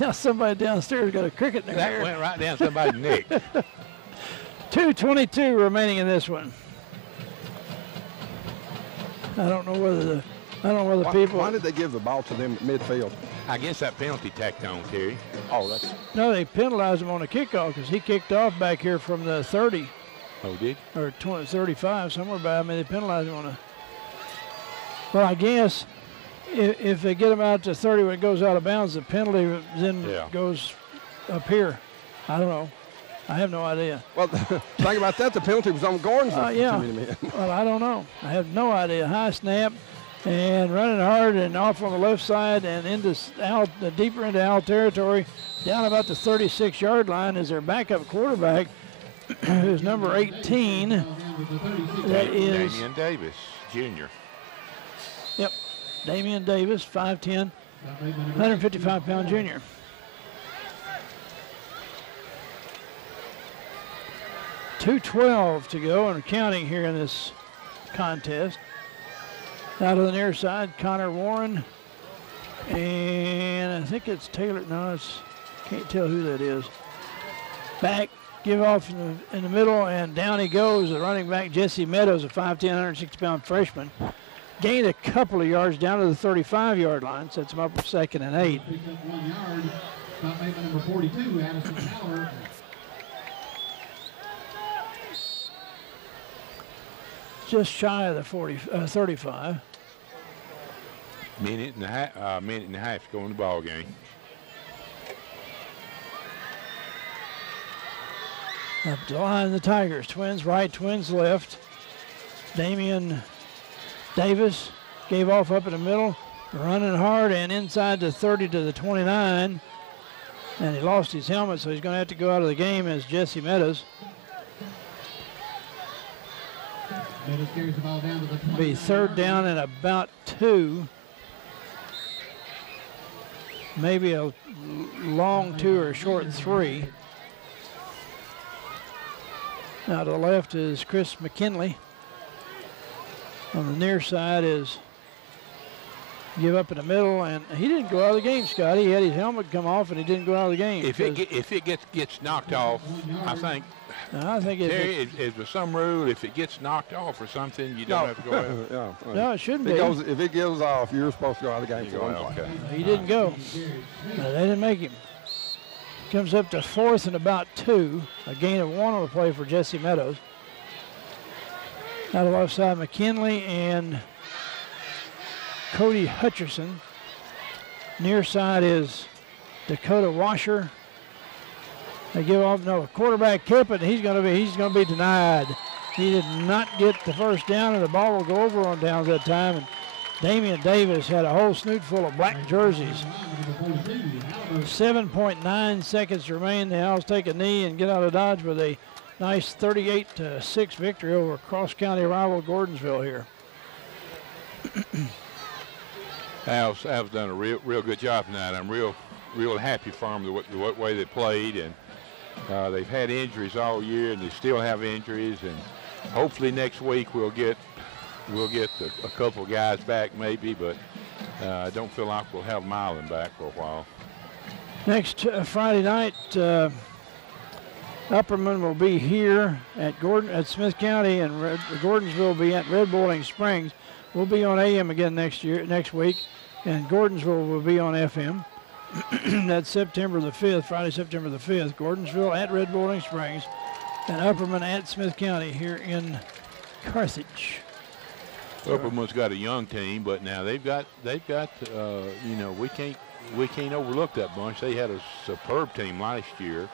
now somebody downstairs got a cricket in their hair. That went right down somebody's neck. 2:22 remaining in this one. I don't know whether people. Why did they give the ball to them at midfield? I guess that penalty tacked on, Terry. Oh, that's. No, they penalized him on the kickoff because he kicked off back here from the 30. Oh, did? Or 35, somewhere by. I mean, they penalized him on a. Well, I guess if they get him out to 30 when it goes out of bounds, the penalty then goes up here. I don't know. I have no idea. Well, think about that. The penalty was on Gordonsville. Yeah. Well, I don't know. I have no idea. High snap and running hard and off on the left side and into deeper into Al territory. Down about the 36-yard line is their backup quarterback, who's number 18. That is Damian Davis, Jr. Yep. Damian Davis, 5'10", 155-pound junior. .212 to go and counting here in this contest. Out of the near side, Connor Warren. And I think it's Taylor. No, can't tell who that is. Back, give off in the middle, and down he goes. The running back, Jesse Meadows, a 5'10", 160-pound freshman. Gained a couple of yards down to the 35-yard line. Sets him up for 2nd and 8. Number 42, Addison Fowler. Just shy of the 35. Minute and a half to go in the ball game. Up the line, the Tigers. Twins right, twins left. Damian Davis gave off up in the middle, running hard and inside the 30 to the 29. And he lost his helmet, so he's going to have to go out of the game as Jesse Meadows. Carries the ball down to the 29. Be 3rd down and about 2. Maybe a long 2 or a short 3. Now to the left is Chris McKinley. On the near side is give up in the middle, and he didn't go out of the game, Scotty. He had his helmet come off, and he didn't go out of the game. If it gets knocked off, I think Terry, is there some rule if it gets knocked off or something, you don't have to go out? No, it shouldn't be. If it goes off, you're supposed to go out of the game. Okay. He didn't go. No, they didn't make him. Comes up to 4th and about 2. A gain of 1 on the play for Jesse Meadows. Out of left side, McKinley and Cody Hutcherson. Near side is Dakota Washer. They give off, no, quarterback kept it. He's going to be denied. He did not get the first down, and the ball will go over on downs that time. And Damian Davis had a whole snoot full of black jerseys. 7.9 seconds remain. The Owls take a knee and get out of Dodge with a nice 38-6 victory over cross-county rival Gordonsville here. Al's done a real good job tonight. I'm real happy for them the way they played, and they've had injuries all year, and they still have injuries. And hopefully next week we'll get a couple guys back maybe, but I don't feel like we'll have Milan back for a while. Next Friday night, Upperman will be here at Smith County, and Gordonsville will be at Red Boiling Springs. We'll be on AM again next week, and Gordonsville will be on FM. That's September the 5th, Friday, September the 5th. Gordonsville at Red Boiling Springs, and Upperman at Smith County here in Carthage. Upperman's got a young team, but now they've got you know, we can't overlook that bunch. They had a superb team last year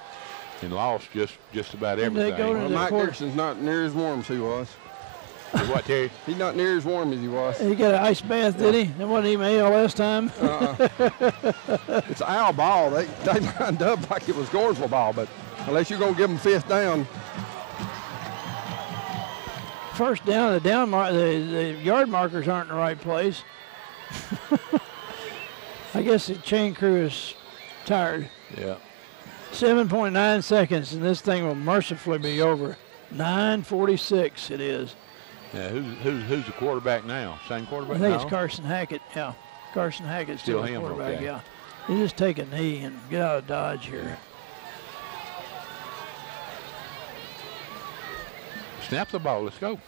and lost just about everything. Well, Mike Dixon's not near as warm as he was. What, Terry? He's not near as warm as he was. He got an ice bath, did he? That wasn't even ALS time. It's Owl ball. They lined up like it was Gordonsville ball, but unless you're going to give them 5th down. First down, the yard markers aren't in the right place. I guess the chain crew is tired. Yeah. 7.9 seconds, and this thing will mercifully be over. 9:46 it is. Yeah, who's the quarterback now? Same quarterback? I think it's Carson Hackett. Yeah, Carson Hackett's still the quarterback. Okay. Yeah, you just take a knee and get out of Dodge here. Snap the ball. Let's go.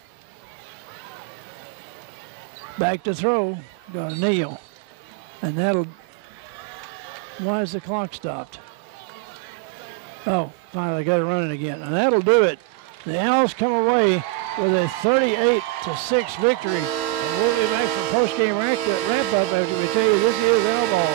Back to throw. Got to kneel, and that'll. Why is the clock stopped? Oh, finally got it running again, and that'll do it. The Owls come away with a 38-6 victory. And we'll be back for post-game wrap-up after we tell you this is Owl Ball.